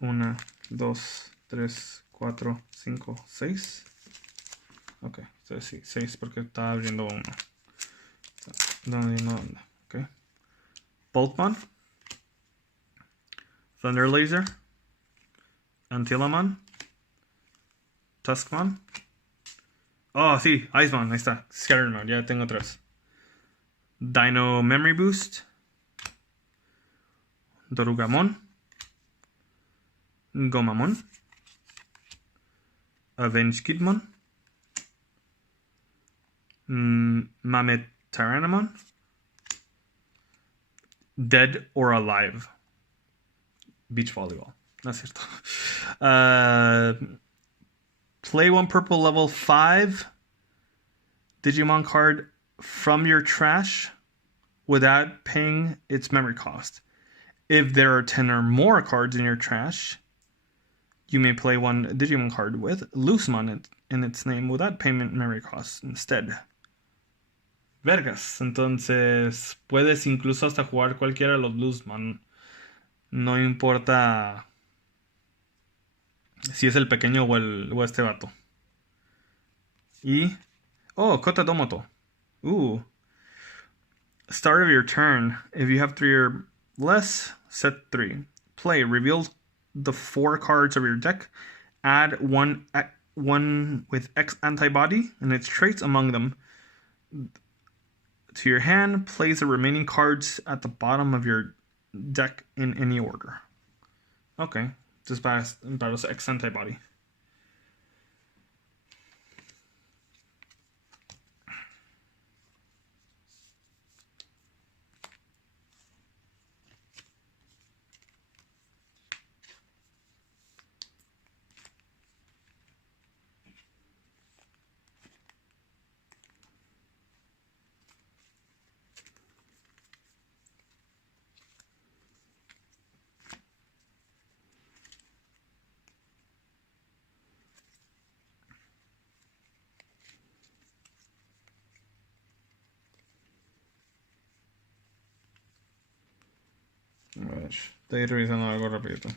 1, 2, 3, 4, 5, 6. Ok, entonces sí, 6 porque está abriendo uno. ¿Dónde? Ok. Boltmon. Thunder Laser. Antilamon. Tuskmon. Oh, sí, Icemon, ahí está. Scattermon, ya tengo 3. Dino Memory Boost. Dorugamon. Gomamon. Avenged Kidmon. Mametaranamon. Dead or Alive. Beach Volleyball. No es cierto. Play one purple level 5 Digimon card from your trash without paying its memory cost. If there are 10 or more cards in your trash, you may play one Digimon card with Loosemon in its name without payment memory costs instead. Vergas. Entonces, puedes incluso hasta jugar cualquiera de los Loosemon. No importa si es el pequeño o este vato. Y... Oh, Kota Domoto. Start of your turn. If you have 3 or less, set 3. Play. Reveal the 4 cards of your deck. Add one with X antibody and its traits among them to your hand. Place the remaining cards at the bottom of your deck in any order. Okay. Just para los X antibody. A ver, estoy revisando algo rapidito.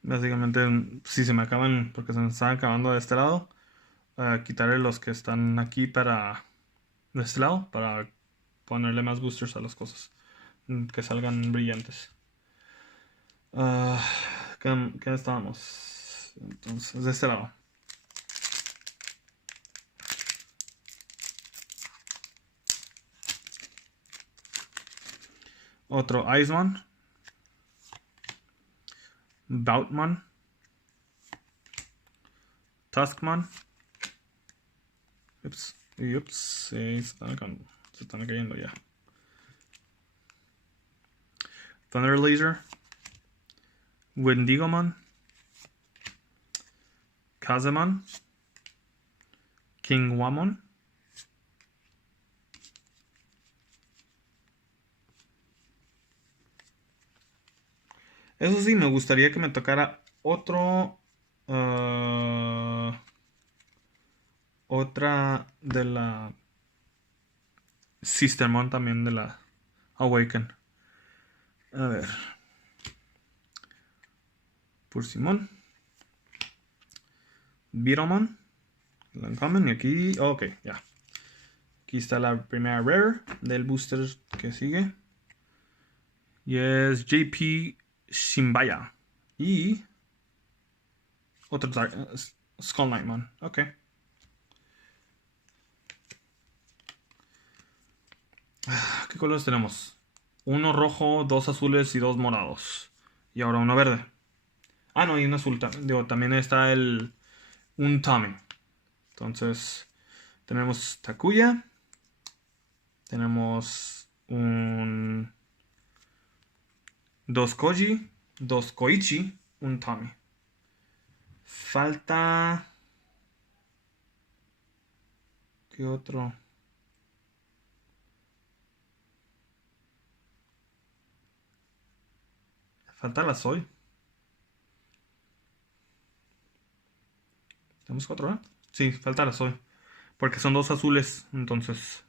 Básicamente, si se me acaban, porque se me están acabando de este lado, quitaré los que están aquí de este lado para ponerle más boosters a las cosas, que salgan brillantes. ¿Qué estábamos? Entonces, de este lado. Otro Iceman. Boutman. Tuskman. Ups, se están cayendo ya. Thunder Laser. Wendigomon. Kazemon. King Wamon. Eso sí, me gustaría que me tocara otro... otra de la... Sistermon también de la Awaken. A ver. Pursimon. Beetlemon. Lancomen. Y aquí... ok, ya. Aquí está la primera rare del booster que sigue. Y es JP Shimbaya. Y... otro Skull Knightmon. Ok. ¿Qué colores tenemos? Uno rojo, 2 azules y 2 morados. Y ahora uno verde. Ah, no, y un azul. Digo, también está un Tommy. Entonces, tenemos Takuya. Tenemos un... 2 Koji, 2 Koichi, un Tommy. Falta... ¿qué otro? Falta la Soy. Tenemos 4, ¿eh? Sí, falta la Soy. Porque son 2 azules, entonces...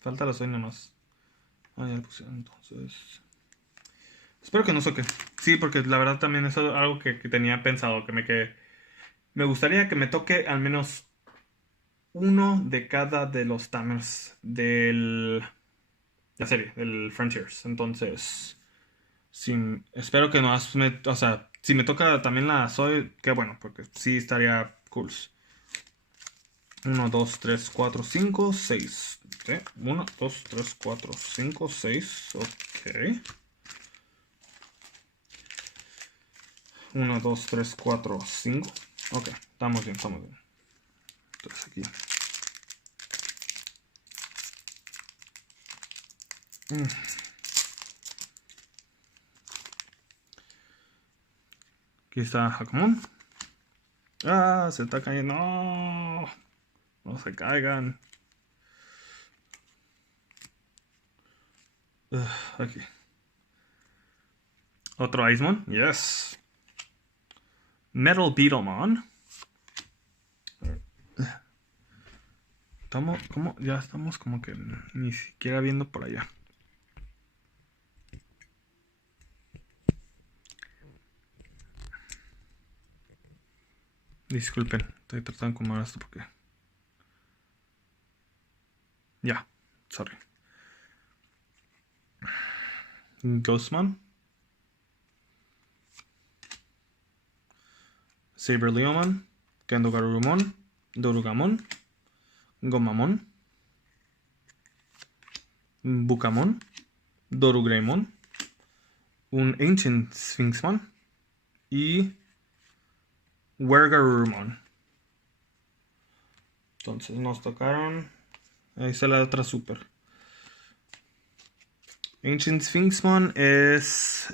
falta la Soy nomás. Ah, ya lo pusieron, entonces... espero que no soque. Sí, porque la verdad también es algo que tenía pensado. Me gustaría que me toque al menos uno de cada de los Tamers la serie, del Frontiers. Entonces, Espero que no o sea, si me toca también la Soy, qué bueno, porque sí estaría cool. 1, 2, 3, 4, 5, 6. 1, 2, 3, 4, 5, 6. Ok. 1, 2, 3, 4, 5. Ok, estamos bien, estamos bien. Entonces aquí. Aquí está Hakamon. Ah, se está cayendo. No, no se caigan. Aquí. Otro Icemon. Yes. Metal Beetlemon. Ya estamos como que ni siquiera viendo por allá. Disculpen, estoy tratando de acomodar esto porque... Ya, sorry. Ghostmon. Saber Leomon. Kendogarurumon. Dorugamon. Gomamon. Bukamon. Dorugreymon. Un Ancient Sphinxmon. Y Wergarurumon. Entonces nos tocaron... Ahí está la otra super. Ancient Sphinxmon is...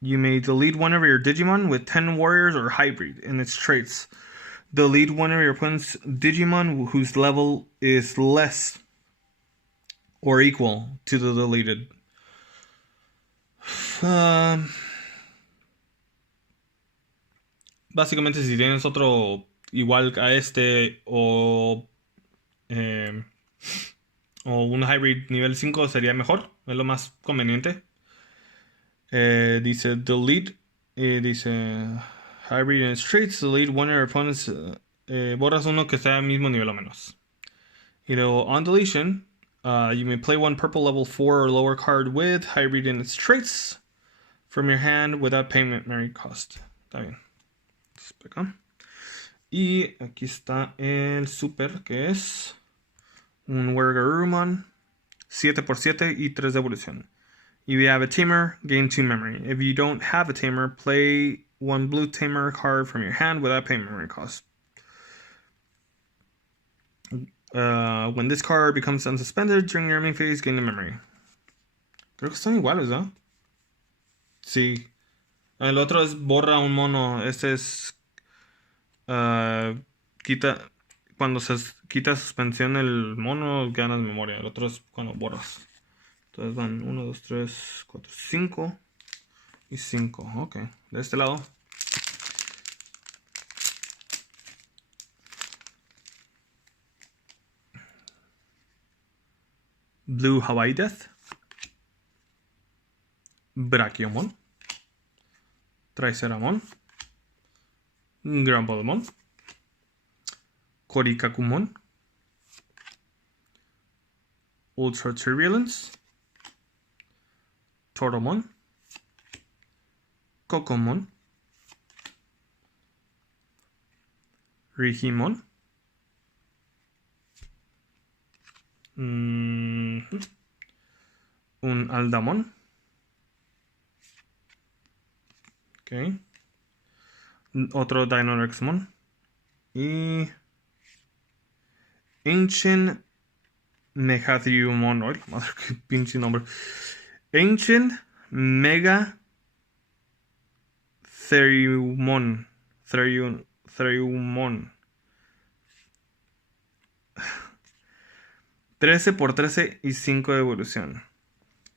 You may delete one of your Digimon with 10 warriors or hybrid in its traits. Delete one of your opponent's Digimon whose level is less or equal to the deleted. Básicamente, si tienes otro igual a este o un hybrid nivel 5 sería mejor, es lo más conveniente. Dice delete, dice hybrid and traits, delete one of your opponents, borras uno que esté al mismo nivel o menos. Y luego on deletion, you may play one purple level 4 or lower card with hybrid in its traits from your hand without payment memory cost. Está bien. Acá. Y aquí está el super, que es un Wergarurumon, 7x7 y 3 de evolución. If you have a tamer, gain 2 memory. If you don't have a tamer, play one blue tamer card from your hand without payment memory cost. When this card becomes unsuspended during your main phase, gain the memory. Creo que están iguales, ¿no? Sí. El otro es borra un mono. Este es... quita... Cuando se quita suspensión el mono, ganas memoria. El otro es cuando borras. Entonces van 1, 2, 3, 4, 5 y 5. Ok. De este lado. Blue Hawaii Death. Brachiomon. Triceramon. Grumblemon. Korikakumon. Ultra Turbulence. Tortomon. Kokomon. Rigimon. Un Aldamon. Ok. Otro Dynarexmon. Y Ancient Megatheriumon. Ay, madre, qué pinche nombre. Ancient Mega Theriumon. Theriumon. 13x13 y 5 de evolución.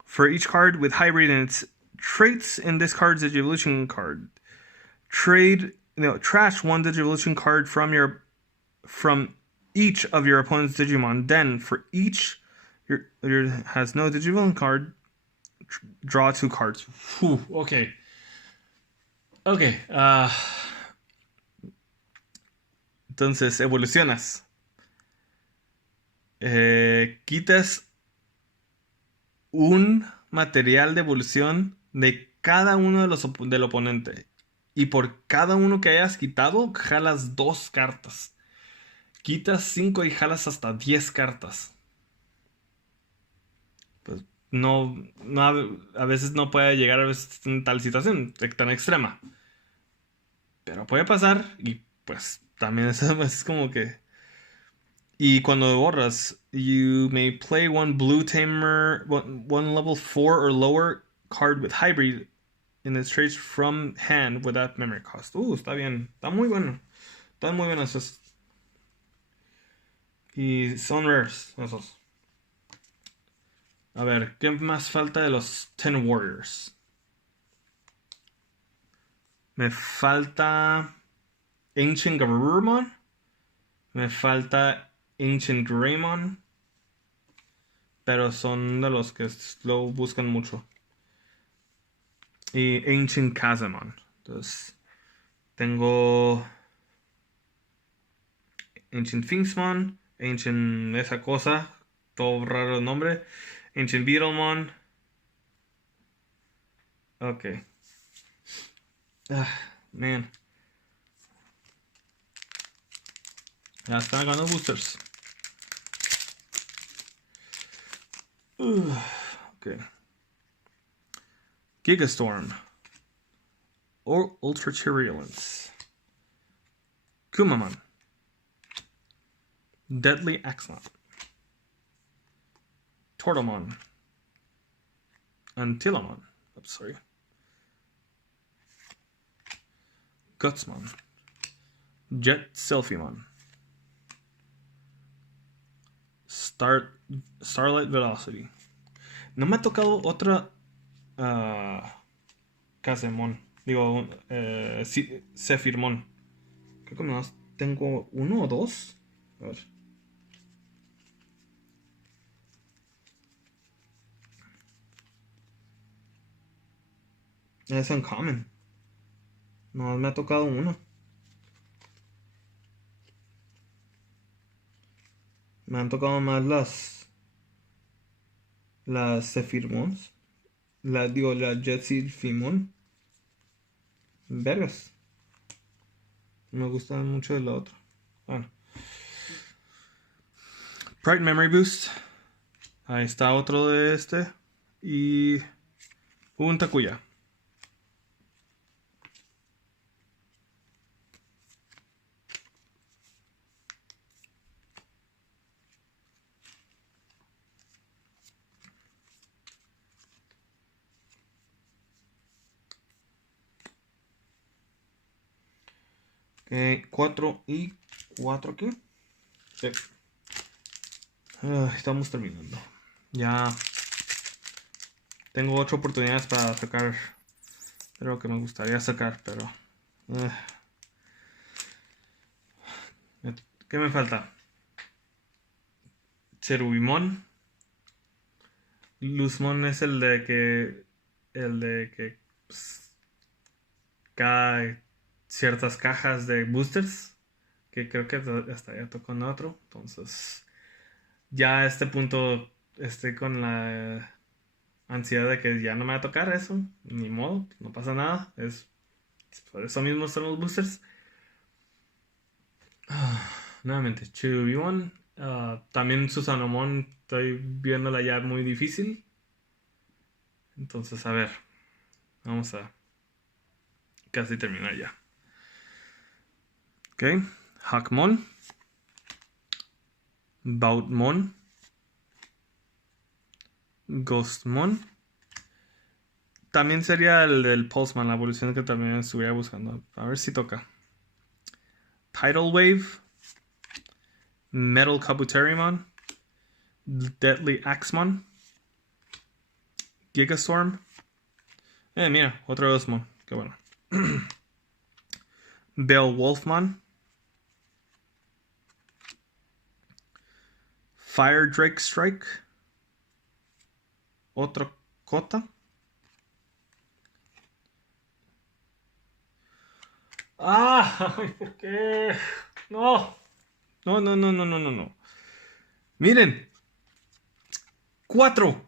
For each card with hybrid in its traits in this card's Digivolution card. Trash one Digivolution card from each of your opponent's Digimon. Then, for each your has no Digivolution card, draw 2 cards. Whew, okay. Ok. Entonces, evolucionas. Quitas un material de evolución de cada uno del oponente. Y por cada uno que hayas quitado, jalas 2 cartas. Quitas 5 y jalas hasta 10 cartas. Pues no a veces no puede llegar a veces en tal situación tan extrema. Pero puede pasar y pues también es como que... Y cuando borras, you may play one blue tamer, one level 4 or lower card with hybrid in its trades from hand without memory cost. Está bien. Está muy bueno. Están muy buenos esos. Y son rares esos. A ver, ¿qué más falta de los 10 Warriors? Me falta Ancient Garurumon. Me falta Ancient Greymon. Pero son de los que lo buscan mucho. Y Ancient Kazamon. Entonces, tengo Ancient Finksmon, Ancient esa cosa, todo raro el nombre, Ancient Beetlemon. Ok. Man. Ya están ganando boosters. Ok. Gigastorm. Or Ultra Virulence. Kumamon. Deadly Axolot. Tortomon. Antilomon. I'm sorry. Gutsmon. Jet Selfiemon. Starlight Velocity. No me ha tocado otra Casemon. Digo, Zephyrmon. Creo que más tengo uno o dos. A ver. Es uncommon. No, me ha tocado uno. Me han tocado más las Zephyrmons. La Jet Zephyrmon. Vergas. Me gusta mucho el otro. Bueno. Pride Memory Boost. Ahí está otro de este. Y un Takuya. Ok, 4 y 4 aquí. Sí. Estamos terminando. Ya tengo 8 oportunidades para sacar lo que me gustaría sacar, pero ¿qué me falta? Cherubimon. Luzmon es el de que pues, cada ciertas cajas de boosters, que creo que hasta ya tocó en otro. Entonces ya a este punto estoy con la ansiedad de que ya no me va a tocar eso. Ni modo, no pasa nada. Por eso mismo son los boosters. Nuevamente, Chubimon. También Susanomon estoy viéndola ya muy difícil. Entonces, a ver. Vamos a casi terminar ya. Ok. Hackmon. Bautmon. Ghostmon. También sería el del Pulseman, la evolución que también estuviera buscando. A ver si toca. Tidal Wave. Metal Kabuterimon. Deadly Axemon. Gigastorm. Mira, otro Osmon. Qué bueno. Beowulfmon. Fire Drake Strike. Otro Kota. ¿Por qué? No. No. Miren. 4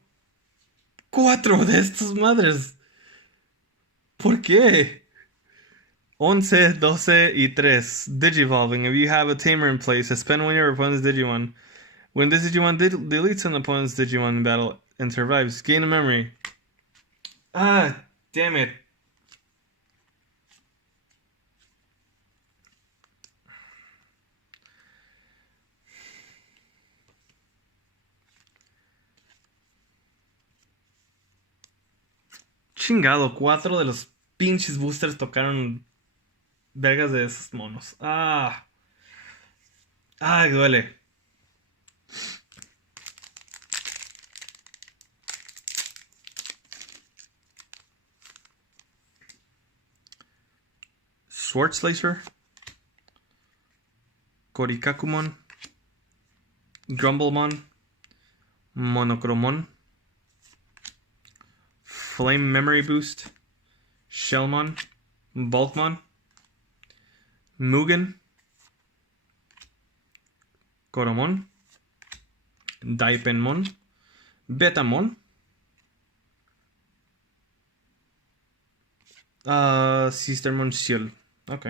de estas madres. ¿Por qué? 11, 12, y 3. Digivolving. If you have a tamer in place, suspend one of your opponent's Digimon. When this Digimon deletes an opponent's Digimon in battle and survives, gain a memory. Ah, damn it. Chingado, 4 de los pinches boosters tocaron vergas de esos monos. Ah, ah, duele. Schwarzlaser, Korikakumon, Grumblemon, Monochromon, Flame Memory Boost, Shellmon, Bulkmon, Mugen, Koromon, Daipenmon, Betamon, Sistermon Shield. Ok.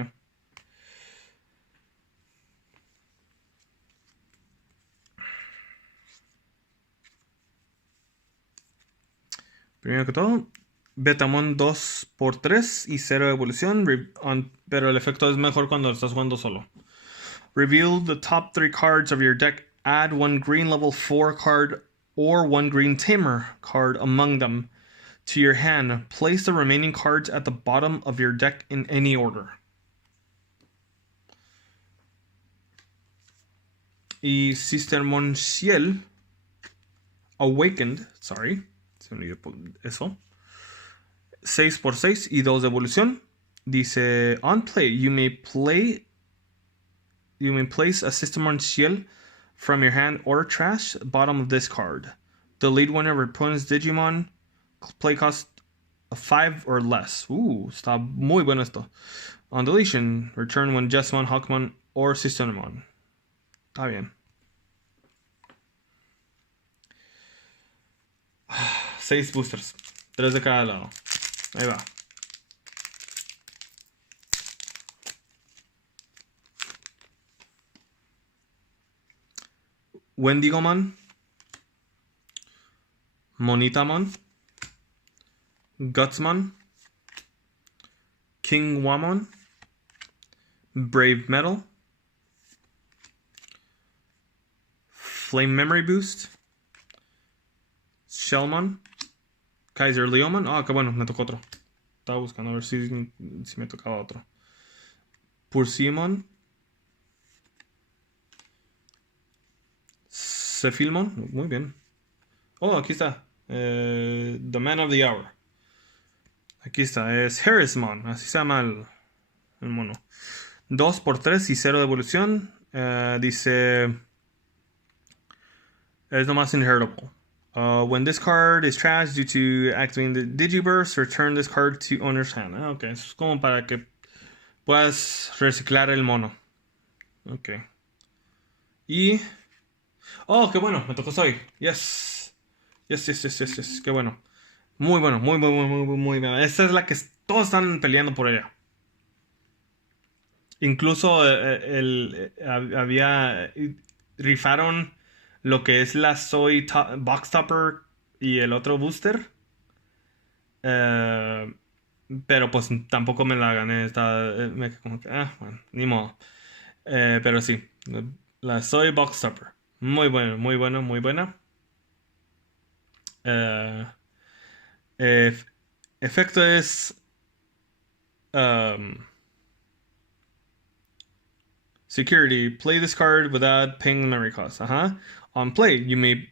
Primero que todo, Betamon 2x3 y 0 evolución, pero el efecto es mejor cuando estás jugando solo. Reveal the top 3 cards of your deck. Add 1 green level 4 card or 1 green tamer card among them to your hand. Place the remaining cards at the bottom of your deck in any order. Y Sistermon Ciel Awakened, sorry, se me olvidó eso. 6x6 y 2 de evolución. Dice, on play, you may place a Sistermon Ciel from your hand or trash bottom of this card. Delete one of your opponent's Digimon. Play cost 5 or less. Está muy bueno esto. On deletion, return one Jessamon, Hawkmon, or Sistermon. Está bien. 6 boosters. 3 de cada lado. Ahí va. Wendigomon, Monitamon, Gutsmon, King Wamon, Brave Metal, Flame Memory Boost, Shellmon, Kaiser Leomon. Ah, qué bueno, me tocó otro. Estaba buscando a ver si me tocaba otro. Pursimon, Cephilmon, muy bien. Oh, aquí está. The Man of the Hour. Aquí está, es Harrismon, así se llama el mono. 2x3 y 0 de evolución. Dice, es nomás inheritable. When this card is trashed due to activating the Digiburst, return this card to owner's hand. Ok, eso es como para que puedas reciclar el mono. Ok. Y... Oh, qué bueno, me tocó Soy. Yes. Yes. Qué bueno. Muy bueno, muy bueno. Esta es la que todos están peleando por ella. Incluso rifaron lo que es la Soy Box Topper y el otro booster. Pero pues tampoco me la gané. Como que, bueno, ni modo. Pero sí, la Soy Box Topper. Muy buena. Efecto es security. Play this card without paying memory cost. On play, you may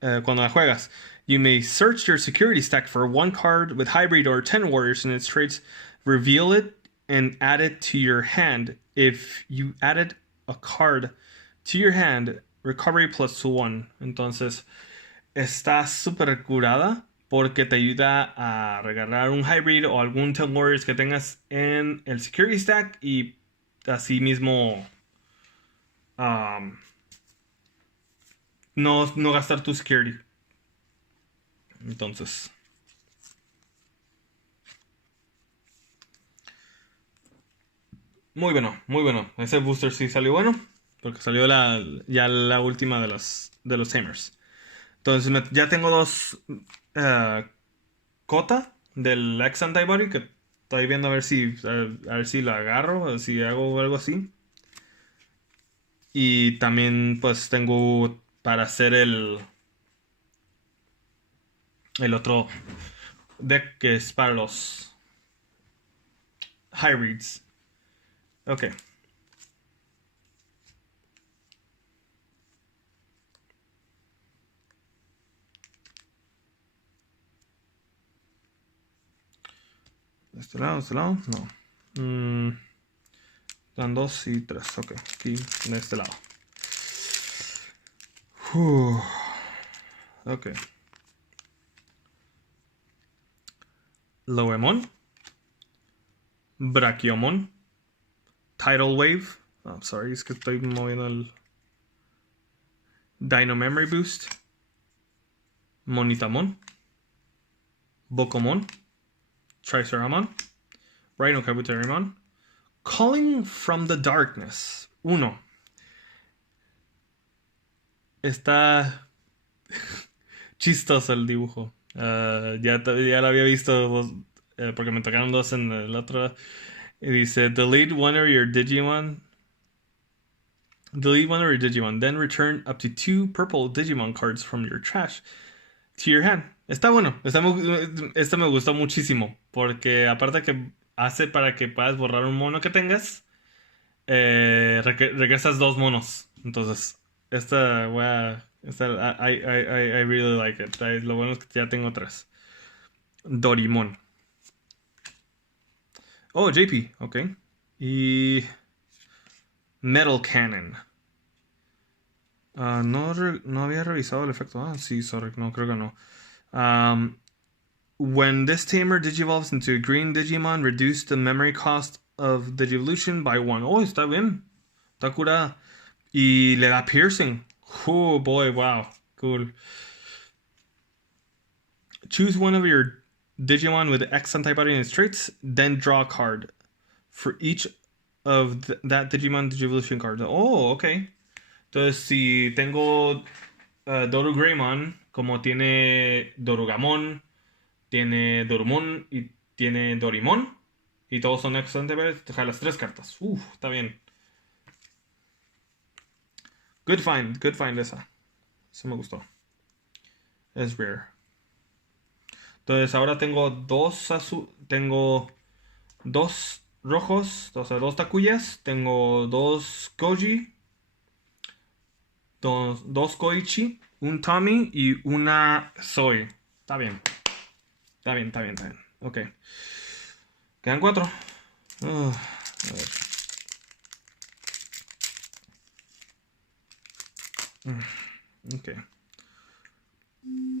cuando la juegas, you may search your security stack for one card with hybrid or 10 warriors in its traits, reveal it, and add it to your hand. If you added a card to your hand, recovery +1. Entonces, está súper curada porque te ayuda a regalar un hybrid o algún 10 warriors que tengas en el security stack y así mismo no gastar tu security. Entonces, Muy bueno, muy bueno. Ese booster sí salió bueno. Porque salió ya la última de los Tamers. Entonces ya tengo dos eh, Cota del X Antibody que estoy viendo a ver si la agarro o si hago algo así. Y también pues tengo para hacer el otro deck que es para los hybrids. Ok. ¿De este lado? ¿De este lado? No. Dan 2 y 3. Ok. Aquí, de este lado. Ok. Loemon. Brachiomon. Tidal Wave. Oh, sorry, es que estoy moviendo el Dino Memory Boost. Monitamon. Bokomon. Triceramon. Rhino Kabuterimon. Calling from the Darkness. Uno. Está chistoso el dibujo. Ya lo había visto porque me tocaron dos en el otro. Y dice, delete one of your Digimon. Delete one of your Digimon. Then return up to 2 purple Digimon cards from your trash to your hand. Está bueno. Esta me gustó muchísimo. Porque aparte que hace para que puedas borrar un mono que tengas, regresas dos monos. Entonces, esta wea. I really like it. Lo bueno es que ya tengo tres. Dorimon. Oh, JP. Ok. Y. Metal Cannon. No había revisado el efecto. Ah, sí, sorry. No, creo que no. When this tamer digivolves into a green Digimon, reduce the memory cost of Digivolution by 1. Oh, está bien. Está curada. Y le da piercing. Oh boy, wow. Cool. Choose one of your Digimon with X antibody in its traits, then draw a card. For each of that Digimon Digivolution card. Oh, ok. Entonces, si tengo Doru Greymon, como tiene Dorugamon, tiene Dorumon y tiene Dorimon, y todos son X antibody, te jalas tres cartas. Está bien. Good find esa. Eso me gustó. Es rare. Entonces ahora tengo tengo dos rojos, o sea, dos Takuyas, tengo dos Koji, dos Koichi, un Tommy y una Zoe. Está bien. Está bien, está bien, está bien. Ok. Quedan cuatro. A ver. Ok.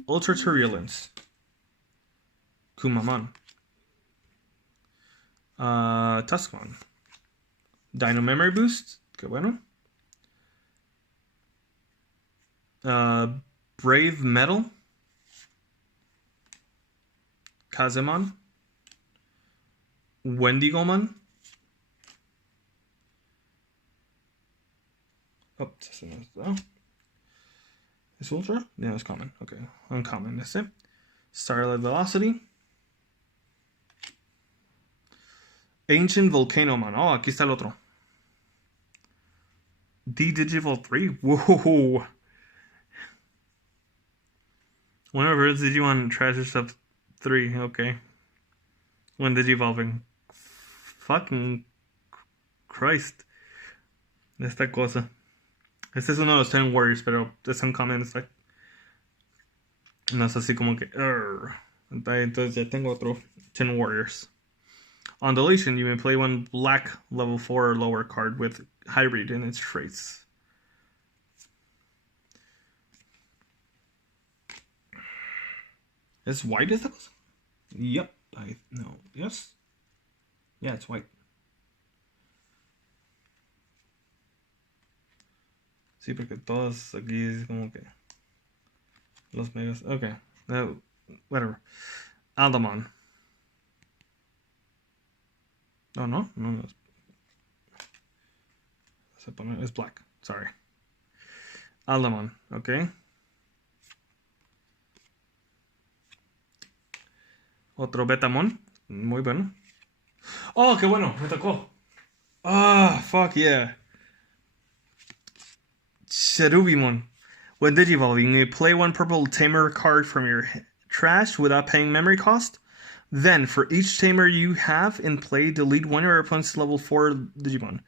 Ultra Turbulence. Kumamon. Tuskmon. Dino Memory Boost. Qué bueno. Brave Metal. Kazemon. Wendigomon. Oh, ¿es Ultra? Yeah, it's common. Okay, uncommon, ese. Starlight Velocity. Ancient Volcanomon. Oh, aquí está el otro. D-Digivolve 3? Whoa! One of Earth's Digimon treasures up 3. Okay. When Digivolving. Fucking Christ. Esta cosa. Este es uno de los 10 Warriors, pero es uncommon. It's like, no es así como que. Entonces ya tengo otro 10 Warriors. On deletion, you may play one black level 4 or lower card with hybrid in its traits. ¿Es white esta cosa? Yep. No. Yes. Yeah, it's white. Sí, porque todos aquí es como que los megas. Okay. Whatever. Aldamon. Oh, no. No. Es black. Sorry. Aldamon, ok. Otro Betamon. Muy bueno. Oh, qué bueno, me tocó. Ah, fuck yeah. Cherubimon. When Digivolving, you may play one purple tamer card from your trash without paying memory cost. Then, for each tamer you have in play, delete one of your opponent's level 4 Digimon.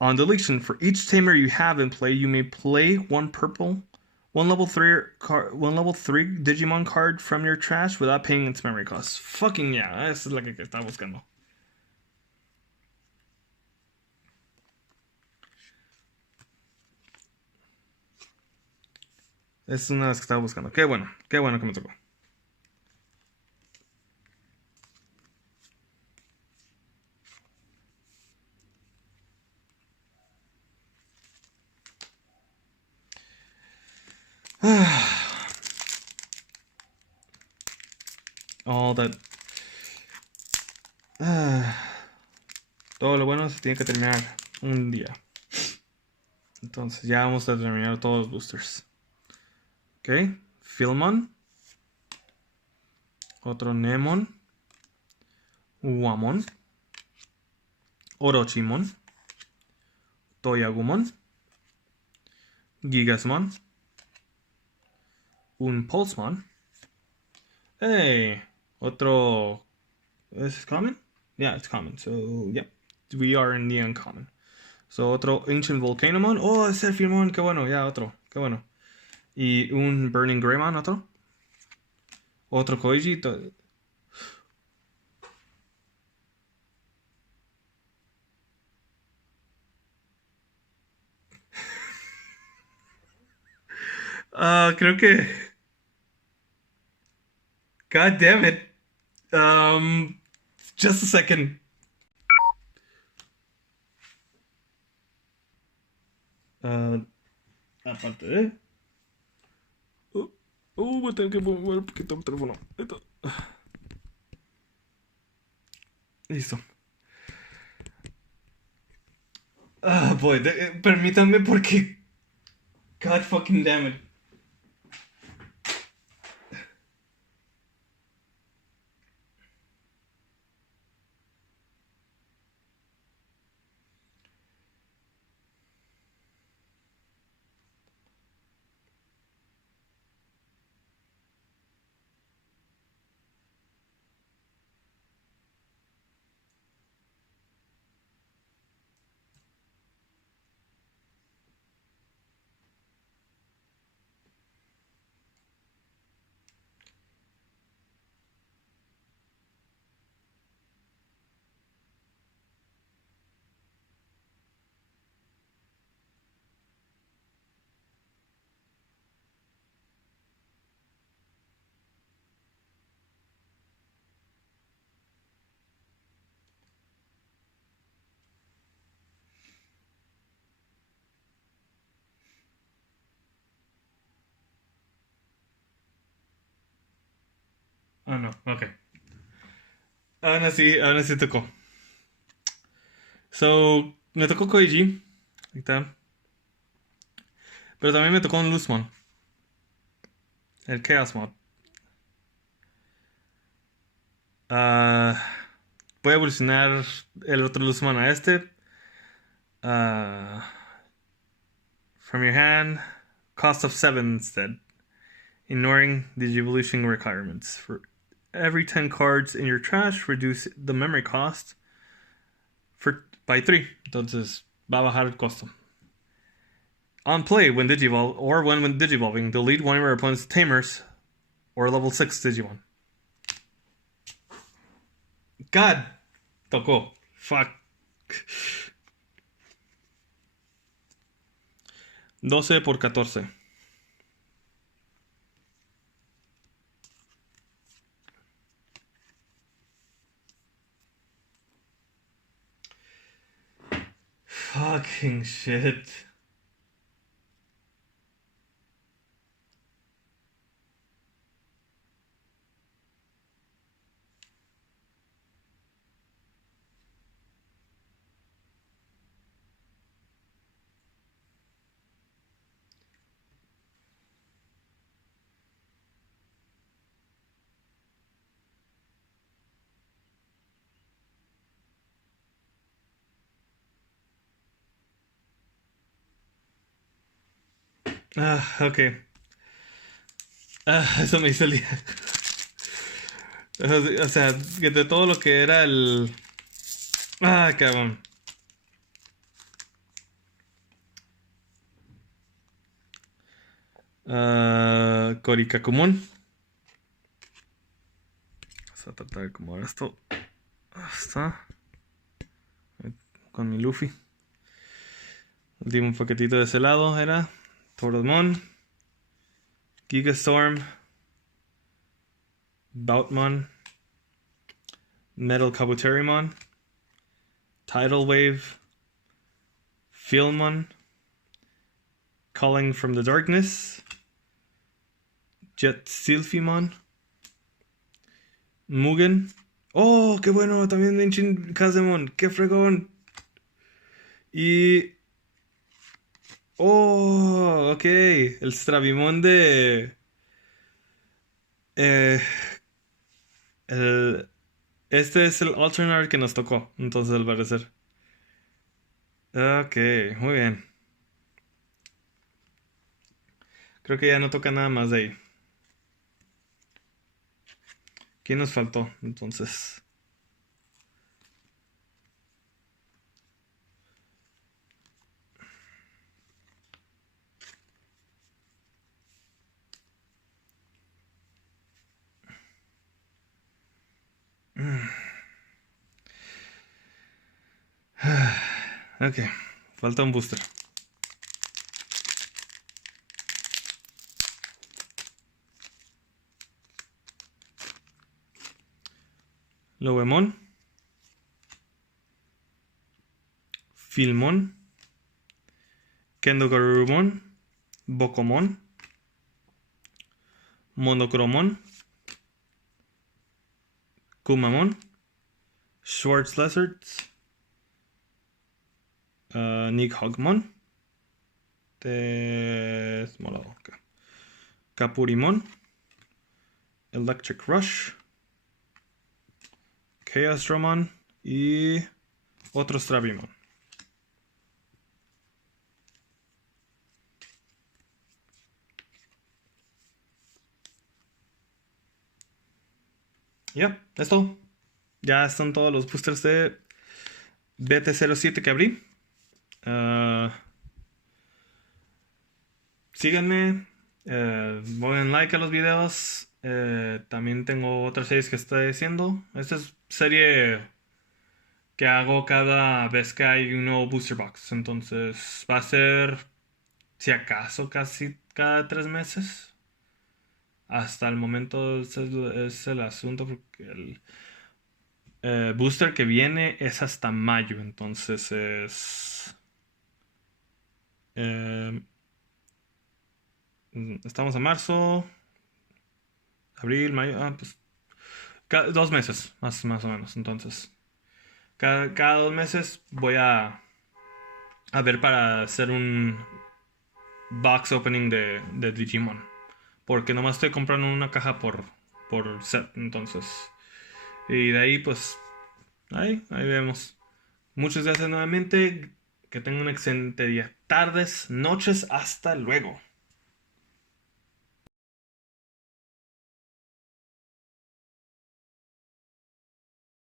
On deletion, for each tamer you have in play, you may play one level 3 Digimon card from your trash without paying its memory cost. Fucking yeah, esa es la que estaba buscando. Es una de las que estaba buscando. Qué bueno que me tocó. All that. Todo lo bueno se tiene que terminar un día. Entonces ya vamos a terminar todos los boosters. Ok. Filmon. Otro Nemon. Uamon. Orochimon. Toyagumon. Gigasmon. Un Pulsemon. Hey. Otro. ¿Es it common? Yeah, it's common. So, yeah. We are in the uncommon. So, otro Ancient Volcanomon. Oh, es Serfimon. Qué bueno. Ya, otro. Qué bueno. Y un Burning Greymon, otro. Otro Koiji. Creo que. God damn it. Just a second. Aparte de. Voy a tener que mover un poquito el teléfono. Listo. Boy, permítanme porque. God fucking damn it. Oh no, ok. Aún así tocó. So, me tocó Koiji. Ahí está. Pero también me tocó un Luzmon. El Chaos Mod. Ah, voy a evolucionar el otro Luzmon a este. Ah, from your hand, cost of 7 instead. Ignoring the evolution requirements. For every 10 cards in your trash, reduce the memory cost by 3. Entonces, va a bajar el costo. On play, when Digivolve, or when Digivolving, delete one of your opponent's tamers or level 6 Digimon. God! Tocó. Fuck. 12 por 14. Fucking shit. Ok. Eso me hizo el día. O sea, que de todo lo que era el... cabrón. Korikakumon. Vamos a tratar de acomodar esto. Ahí está. Con mi Luffy. Último paquetito de ese lado era Toromon, Gigastorm, Boutmon, Metal Kabuterimon, Tidal Wave, Filmon, Calling from the Darkness, Jet Sylphimon, Mugen. ¡Oh, qué bueno! También Minchin Kazemon. ¡Qué fregón! Y... ¡Oh! Ok. El Stravimon de... Eh, este es el Alternate que nos tocó, entonces al parecer. Ok, muy bien. Creo que ya no toca nada más de ahí. ¿Quién nos faltó? Entonces. Ok, falta un booster. Lowemon, Filmon, Kendogarurumon, Bokomon, Monochromon, Kumamon, Schwartz Lizards, Nighogmon, Desmolado, okay. Kapurimon, Electric Rush, Chaos Dramon y otro Stravimon. Ya, es todo. Ya están todos los boosters de BT07 que abrí. Síganme. Pongan like a los videos. También tengo otras series que estoy haciendo. Esta es serie que hago cada vez que hay un nuevo booster box. Entonces va a ser, si acaso, casi cada 3 meses. Hasta el momento es el asunto porque el booster que viene es hasta mayo. Entonces estamos en marzo, abril, mayo. Pues 2 meses, más o menos. Entonces, cada 2 meses voy a ver para hacer un box opening de Digimon. Porque nomás estoy comprando una caja por set. Entonces, y de ahí, pues, ahí vemos. Muchas gracias nuevamente. Que tengan un excelente día. Tardes, noches, hasta luego.